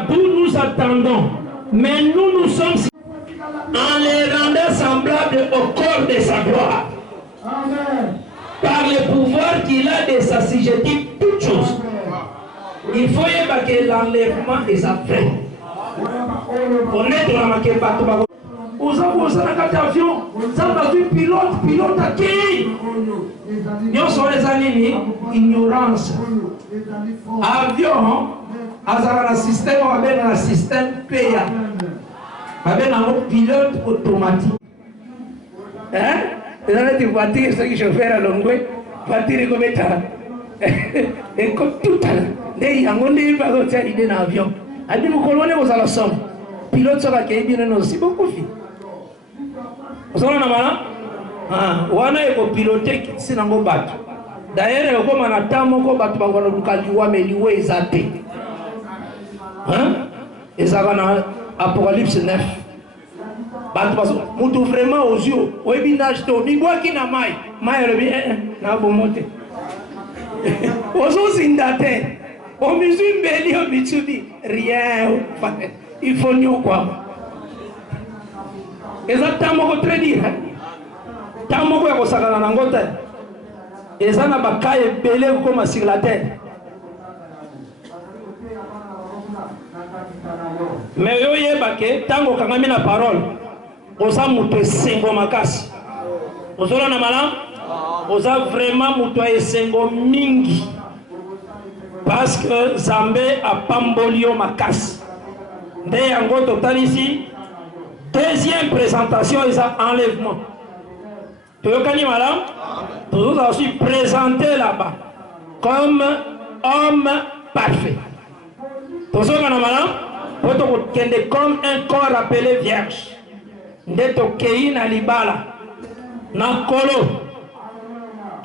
d'où nous attendons. Mais nous sommes en les rendant semblables au corps de sa gloire. Amen. Par le pouvoir qu'il a de s'assujettir toutes choses. Il faut y que l'enlèvement est après. Honnête, on a marqué partout. Vous avez un avion, vous avez un pilote à qui? Nous sommes les années ignorance. Avion, un système, on a un système payant. Avec un pilote automatique. Hein? Vous avez des voitures, ceux qui chauffent à Longwe, voiture comme ça. Et comme tout à l'heure, il y a un monde qui va sortir l'idée d'un avion. A dit, vous connaissez vos alassons. Pilote sera qui est bien aussi beaucoup. Vous savez, on a un piloté qui est dans le bateau. D'ailleurs, comme on a tant de bateaux, on a un mais il est athée. Hein? Et ça va dans Apocalypse 9. Nous vraiment aux yeux. Oui, bien acheté. Ni bois qui n'a maille. Maille, le bien. N'a pas monté. Aux autres, c'est daté. Au musulman, béni, au mitsubi. Rien. Il faut nous quoi. Exactement, très dire. Tant que vous savez, dans l'angote. Et ça n'a pas qu'à belé comme sur la terre. Mais yo yebake tango kangami na parole oza muto esengo makasi ozolo na mala oza vraiment muto esengo mingi parce que Zambé a pambolio makasi nde yango totalisi deuxième présentation eza enlèvement toyokani mala nous a aussi présenté là-bas comme homme parfait tozolo na mala comme un corps appelé vierge. Ndeto kei na libala na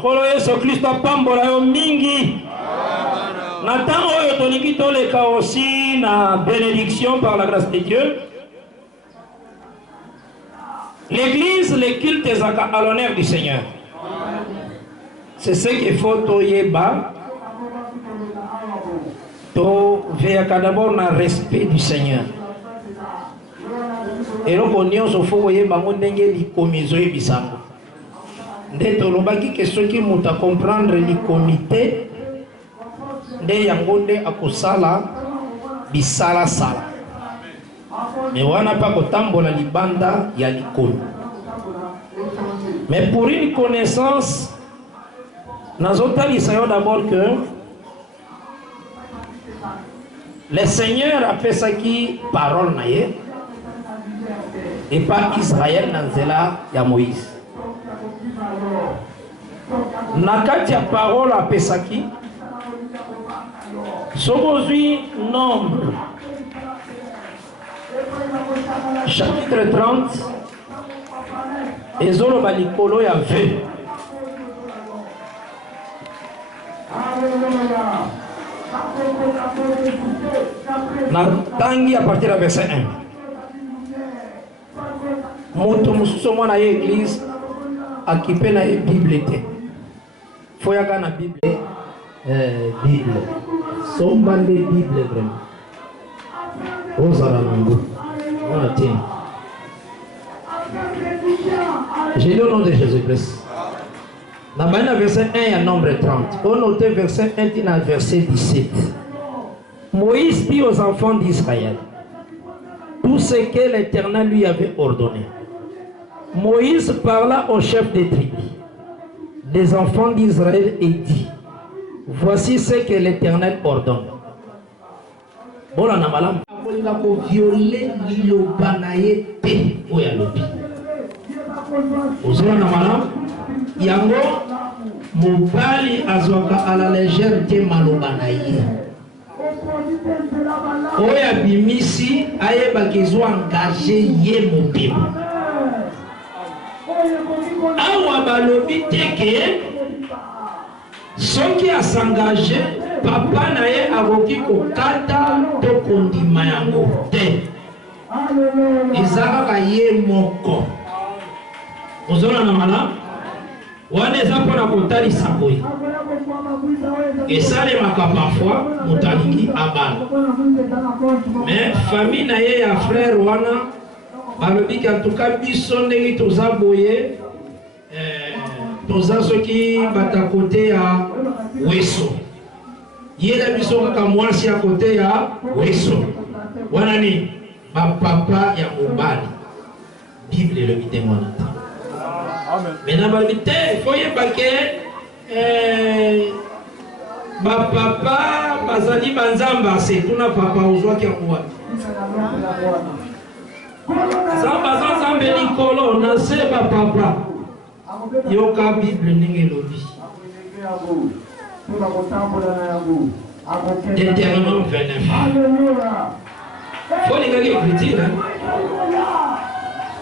kolo Yesu Kristo pambola yo mingi na tango oyo tolingi toleka aussi na bénédiction par la grâce de Dieu. L'église, les cultes ezaka à l'honneur du Seigneur. C'est ce qu'il faut toyeba. Veillaka d'abord dans le respect du Seigneur. Et donc on y se faut voyer bango ndenge likomizo ebisango. Nde tolobaki que ceux qui muta comprendre le comité nde yango nde akosala bisala sala. Mais wana pa kotambola libanda ya likomi. Mais pour une connaissance nazotalisa yo d'abord que le Seigneur a fait ça qui parole naïe et pas Israël nanzela ya Moïse. Nakati ya parole a fait ça qui Sokozui nombre chapitre 30 et zolo balikolo ya 20. Tangi à partir du verset 1. Moto mususu mwana ye église akipe na ye Bible te. Foyaka na Bible Bible. Sombande Bible vraiment. Ozala nango. Voilà tiens. J'ai lu au nom de Jésus-Christ. Dans le verset 1, il y a nombre 30. On note verset 1, il y a verset 17. Moïse dit aux enfants d'Israël tout ce que l'Éternel lui avait ordonné. Moïse parla au chef des tribus des enfants d'Israël et dit: voici ce que l'Éternel ordonne. Bon, on a mal à violer l'ilobanaye te oyalobi. Ozona namala yango mobali azwaka à la légère te malobanaye. Oya bimisi ayeba kizo engagé ye mobima. Awa balobi teke soki a s'engager papa na ye akoki kokata to kondima yango te. Eza kaka ye moko. Ozona na mala wana eza mpona kotalisa boye esalemaka parfois moto alingi abala. Mais famille na ye ya frère wana balobiki en tout cas biso ndenge toza boye toza soki bata kote ya weso yela biso kaka mwasi ya kote ya weso wana ni bapapa ya mobali. Bible elobi te mwana te. Maintenant balobi te fo yeba ke bapapa bazali banzamba se tuna papa ozwaki yango wapi. Zamba zambe likolo na se bapapa yoka Bible ndenge elobi. Deutéronome 29. Faut les gars écrire.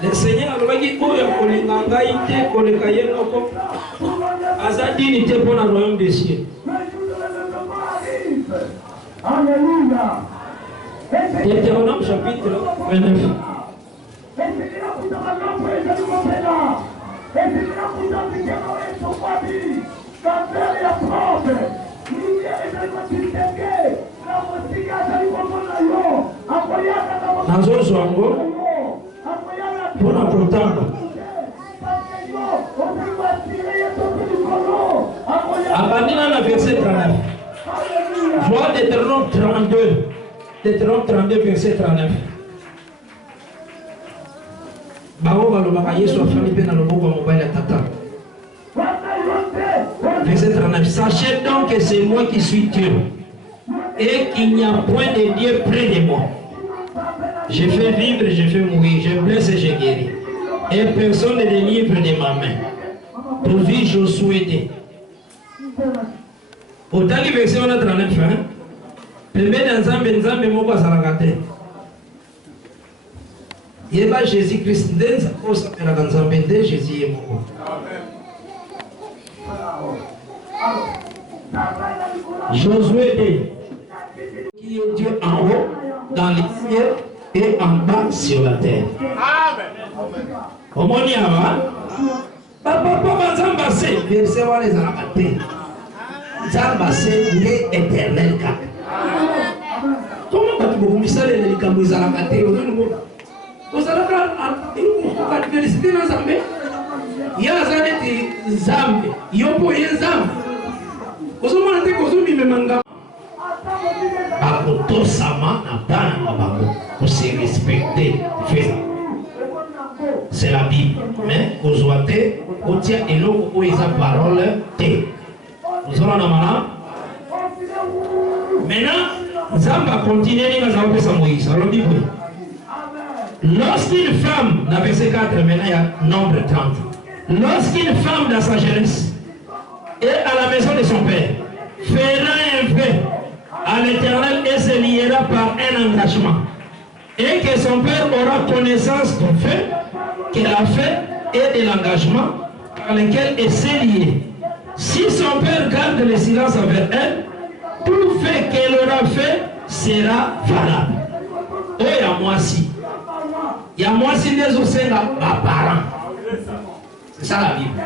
Le Seigneur a dit que les Nangaïté, que les Kayemoko, Azadini était pour le royaume des cieux. Deutéronome chapitre 29. Nazo Zwango pour la protendre. Abandina la verset 39. Vois Deutéronome 32. Deutéronome 32 verset 39. Bao balobaka Yesu afani pe na loboko mobile ya tata. Verset 39. Sachez donc que c'est moi qui suis Dieu et qu'il n'y a point de Dieu près de moi. Je fais vivre, je fais mourir, je blesse et je guéris. Et personne ne délivre de ma main. Pour vivre Josué 2. Autant que verset 39, Pembe Nzambe moko azalaka te. Yeba Jésus-Christ ndenza osapelaka Nzambe nde Jésus ye moko. Josué 2. Qui est Dieu en haut, dans les cieux et en bas sur la terre. Comment y a papa Nzamba se verset wana ezalaka te. Nzamba se il est éternel kaka. Comment bato bokumisalela likambo ezalaka te ozalaka adversité na Nzambe ye aza neti Nzambe yo mpo ye Nzambe ozomona te kozomimemanga bakotosama na bana na bango kose respecter. C'est la Bible. Mais kozwa te otia eloko oyo eza parole te ozona na mala. Maintenant Nzamba continue ninga azakopesa Moïse alobi boye lorsqu'une femme, dans verset 4 maintenant il y a nombre 30, lorsqu'une femme dans sa jeunesse est à la maison de son père fera un vœu à l'Éternel et se liera par un engagement et que son père aura connaissance du fait qu'elle a fait et de l'engagement par lequel elle s'est liée. Si son père garde le silence envers elle, tout fait qu'elle aura fait sera valable. Oh, il y a moi si. Il y a moi si les osenga ma parents. C'est ça la Bible.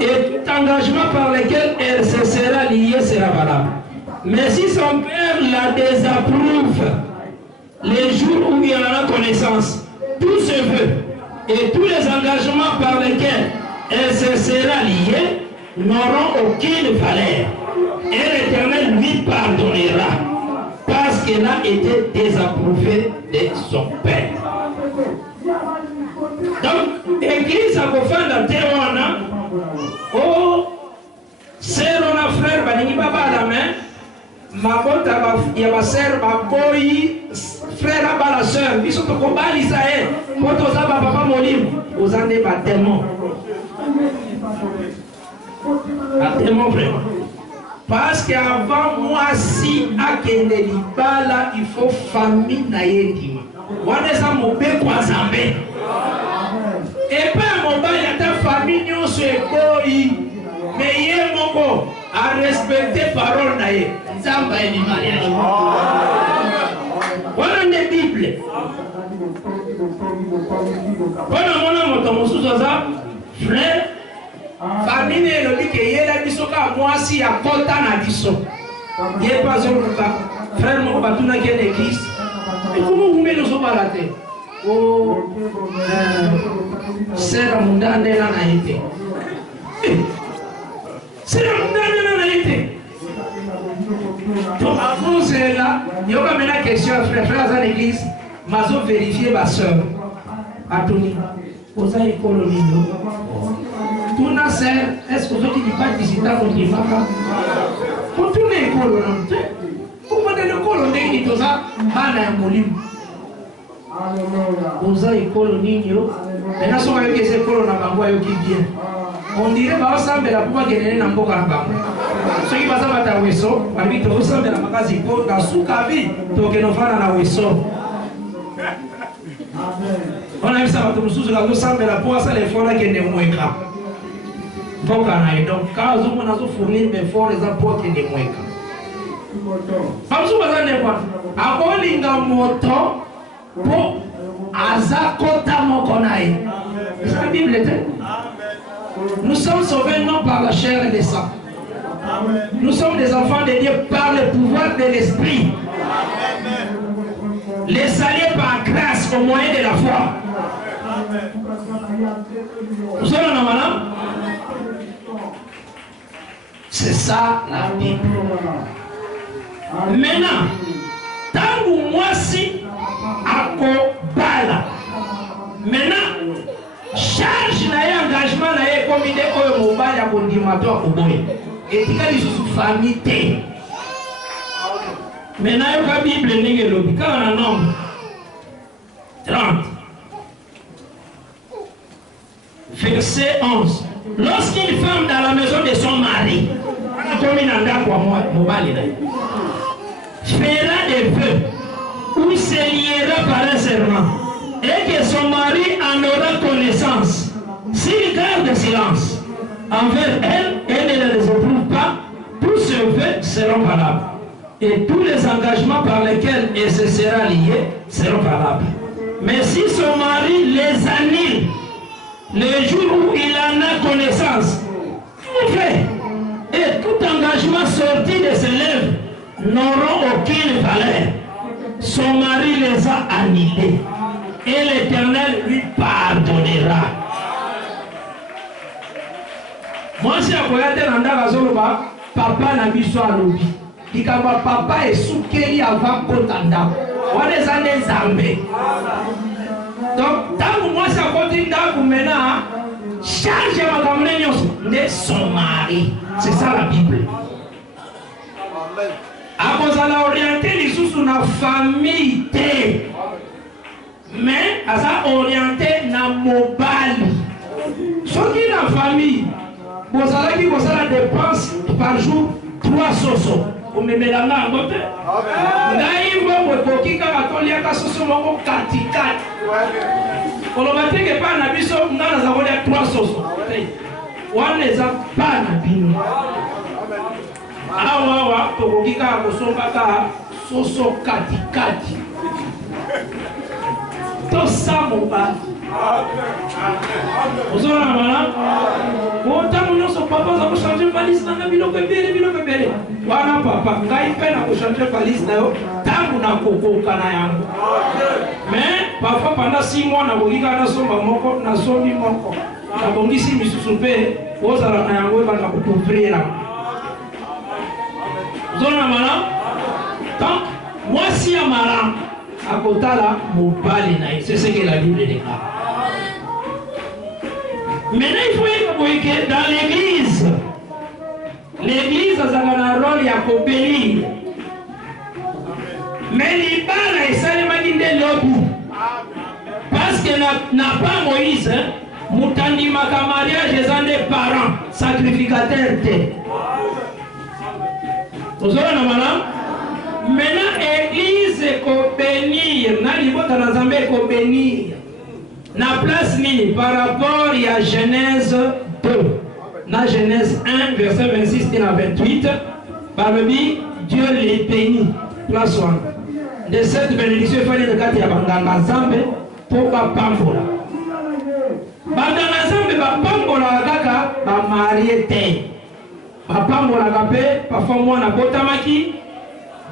Et tout engagement par lequel elle se sera liée sera valable. Mais si son père la désapprouve, les jours où il en a connaissance, tout se veut et tous les engagements par lesquels elle se sera liée n'auront aucune valeur. Et l'Éternel lui pardonnera parce qu'elle a été désapprouvée de son père. Donc, l'église a fait la terre, oh, sœur, on a frère, balingi baba à la main, ma bonne ya ma sœur, ma boy, frère à la sœur, ils sont au combat, Isaïe, quand on a papa molim, aux années baptêmement. Baptêmement vraiment. Parce qu'avant moi, si à Kenelibala, il faut famille naïdima. On est à mon père quoi zambé. Et pas mon bail à ta famille, on se goy. Mais hier, mon go, à respecter parole naïe. Zamba et mariage. Voilà une Bible. Voilà mon frère. Famille est le dit que y a la bisoka moi si à Kota na biso. Il n'y a pas un frère mon batuna qui est l'église. Et comment vous mettez nos balatés? Oh, c'est la mondaine de la naïveté. C'est la mondaine de la naïveté. Donc, avant c'est là, il y a quand même une question, frère à l'église, mazo vérifier ma soeur. Atoni, vous avez colonie. Tout na sœur, est-ce que vous avez dit pas visiter votre femme? Pour tout les colons, pour moi le colon n'est pas ça, pas un molim. Vous avez colonie, maintenant si on a eu ces colons à Bangwa qui bien. On dirait que ça me la pouvoir gagner dans beaucoup de Bangwa. Ceux qui passent à ta wesso, on dit que vous savez la magasin pour la soukavi, donc nous faisons la wesso. On a vu ça, nous sommes la pouvoir ça les fois là qui n'est moins grave. Donc quand on a fournir mes forts les apports qui n'est moins grave. Comme ça, vous avez quoi? Avant l'inga moto pour azakota mokonaï. C'est la Bible. Nous sommes sauvés non par la chair et le sang. Nous sommes des enfants de Dieu par le pouvoir de l'esprit. Les salués par grâce au moyen de la foi. Vous savez, madame? C'est ça la Bible. Maintenant, tant que moi si à Kobala, maintenant, charge na engagement na comme il est au mobile à Bondimato à Koboy. Et il y a des familles. Maintenant, il y a la Bible, il y a le nombre 30. Verset 11. Lorsqu'une femme dans la maison de son mari, comme il en a quoi moi, fera des vœux ou se liera par un serment et que son mari en aura connaissance, s'il garde silence envers elle, elle ne les éprouve pas, tous ses vœux seront valables. Et tous les engagements par lesquels elle se sera liée seront valables. Mais si son mari les annule, le jour où il en a connaissance, tout fait, et tout engagement sorti de ses lèvres n'auront aucune valeur. Son mari les a annulés et l'Éternel lui pardonnera. Moi, si je regarde papa n'a mis sur la lobby. Il papa est soukeli avant Kotanda. On est en Zambé. Donc, tant que moi, ça continue maintenant, charge ma caméra de son mari. C'est ça la Bible. Après, ça a orienté les sous sur la famille. Mais, ça a orienté la mobile. Ce qui est la famille, vous avez la dépense par jour 3 sosos. Vous me mettez la main à côté. On va dire que pas na biso ngana za voler 3 sosos. Wana za pas na bino. Awa tokokika kosomba ka soso katikati. To samoba. Vous avez un malin? Autant nous sommes papa, ça va changer ma liste. Voilà papa, quand il peine à changer ma liste, tant qu'on a coco canayang. Mais parfois pendant 6 mois, on a voulu qu'on a somba moko, on a sombi moko. On a voulu si monsieur soupé, vous allez en avoir un peu d'ouvrir. Vous avez un malin? Donc, moi si un malin, à côté là, mon balai, c'est ce que la Bible déclare. Maintenant, il faut que dans l'église, l'église a un rôle à bénir. Mais l'Ibala est seulement dit de l'Obu. Parce que n'a pas Moïse, Moutandi Maka mariage des des parents, sacrificateurs. Vous avez un malin? Maintenant, l'église est bénir. N'a pas de Zambé est bénir. Na place ni par rapport à Genèse 2 Dans Genèse 1, verset 26 à 28, par le dit, Dieu les bénit. Place 1. De cette bénédiction, il fallait que tu aies un Zambe pour Pambola. Bandana Zambe, Pambola, Kaka, marié te. Pambola, Kapé, parfois moi, na Botamaki,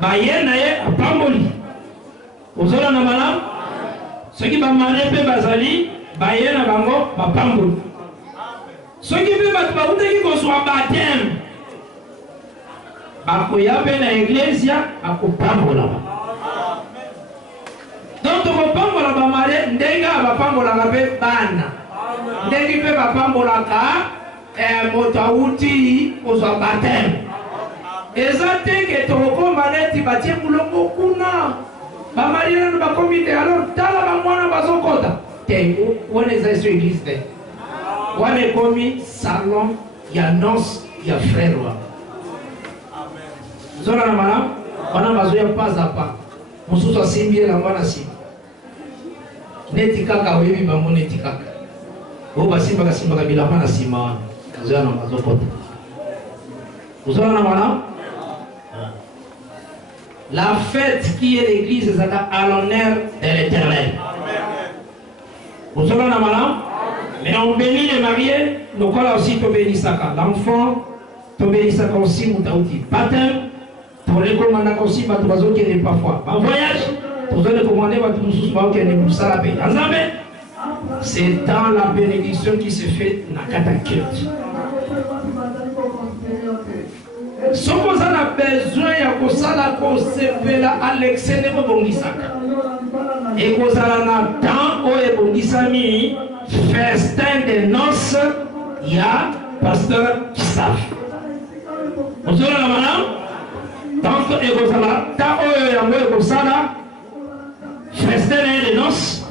Bayenaye, Pamboli. Vous avez un malam? Ceux qui vont marier, Bazali, Bayena, Bango, Pamboli. Ceux qui veulent qu'on soit baptême, Bakoya ben à l'église, à Pambola. Donc, on Pambola va marier, Ndenga va Pambola avec Bana. Ndengi va Pambola ka, et Motauti, qu'on soit baptême. Et ça, t'es que tu recommandes, tu vas dire, Moulongo Kuna. Ba marier, ba comité, alors, t'as la moine, ba son kota. T'es où est cette église? On est commis salon, il y a noces, il y a frère. Vous avez un madame, on a besoin pas à pas. On se soit simbié la moine assis. Netikaka, oui, maman netikaka. Vous passez par la simba, la moine assis, man. Vous avez un madame. Vous avez un madame? La fête qui est l'église, c'est à l'honneur de l'éternel. Vous avez un madame? Mais on bénit les mariés, nous collons aussi to bénissaka. L'enfant, to bénissaka aussi, moutaouti. Baptême, pour les commander aussi, bah, tout qui n'est pas foi. En voyage, pour les commander, bah, tout sous qui n'est pas ça la paix. C'est dans la bénédiction qui se fait dans la cataclysme. Ce qu'on a besoin, il y a que ça, la cause, c'est à l'excès de bonissaka. Et qu'on a un temps où est bonissami. Festin de noces, il y a pasteur qui savent. Vous avez la madame? Tant que vous avez la festin de noces,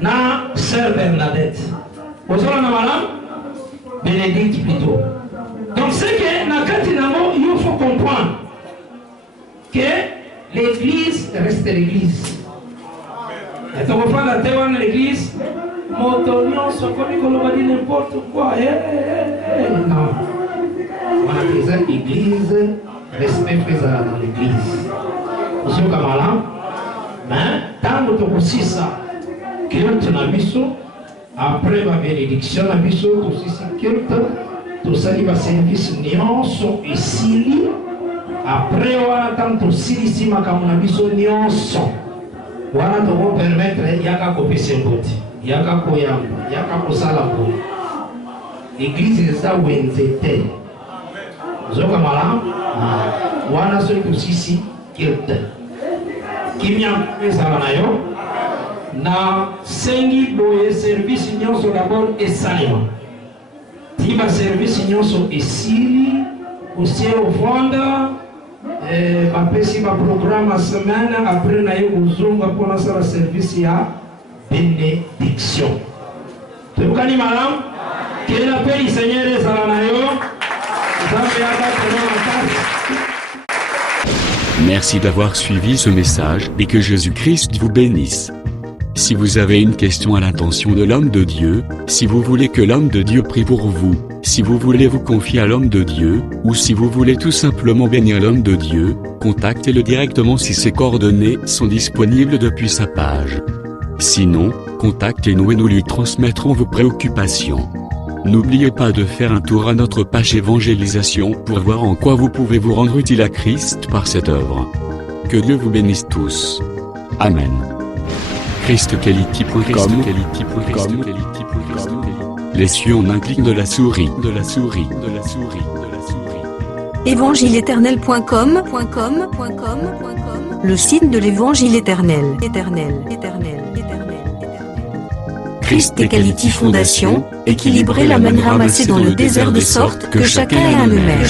na sœur Bernadette. Vous avez la madame? Bénédicte plutôt. Donc c'est que dans Katinamo, il faut comprendre que l'église reste l'église. Et tu comprends la théorie de l'église? Montonion, soit comme on va dire n'importe quoi. Non. On a présent l'église, respect présent dans l'église. Vous savez comment là? Mais tant que tu aussi ça, culte na biso, après ma bénédiction na biso, tu aussi culte, tu sali ma service nyonso et sili. Après on attend tu sili ici ma kamuna biso nyonso. On a te permettre yaka kopi semboti. Yaka koyamba, yaka kosala ko. L'église est ça où elle était. Zoka malam, wana so kusisi kilte. Kimia ezala na yo na sengi boye service nyonso d'abord esalema. Tiba service nyonso esili aussi au fond bapesi ba programme a semaine après na yo uzunga pona sala service ya bénédiction. Tebukani malam, que la paix du Seigneur est à la Merci d'avoir suivi ce message et que Jésus-Christ vous bénisse. Si vous avez une question à l'intention de l'homme de Dieu, si vous voulez que l'homme de Dieu prie pour vous, si vous voulez vous confier à l'homme de Dieu, ou si vous voulez tout simplement bénir l'homme de Dieu, contactez-le directement si ses coordonnées sont disponibles depuis sa page. Sinon, contactez-nous et nous lui transmettrons vos préoccupations. N'oubliez pas de faire un tour à notre page évangélisation pour voir en quoi vous pouvez vous rendre utile à Christ par cette œuvre. Que Dieu vous bénisse tous. Amen. ChristQuality.com. Les cieux en un clic de la souris. Évangile-éternel.com, le site de l'évangile éternel. Christ et Quality Fondation, équilibrer la manne ramassée dans le désert de sorte que chacun ait un numère.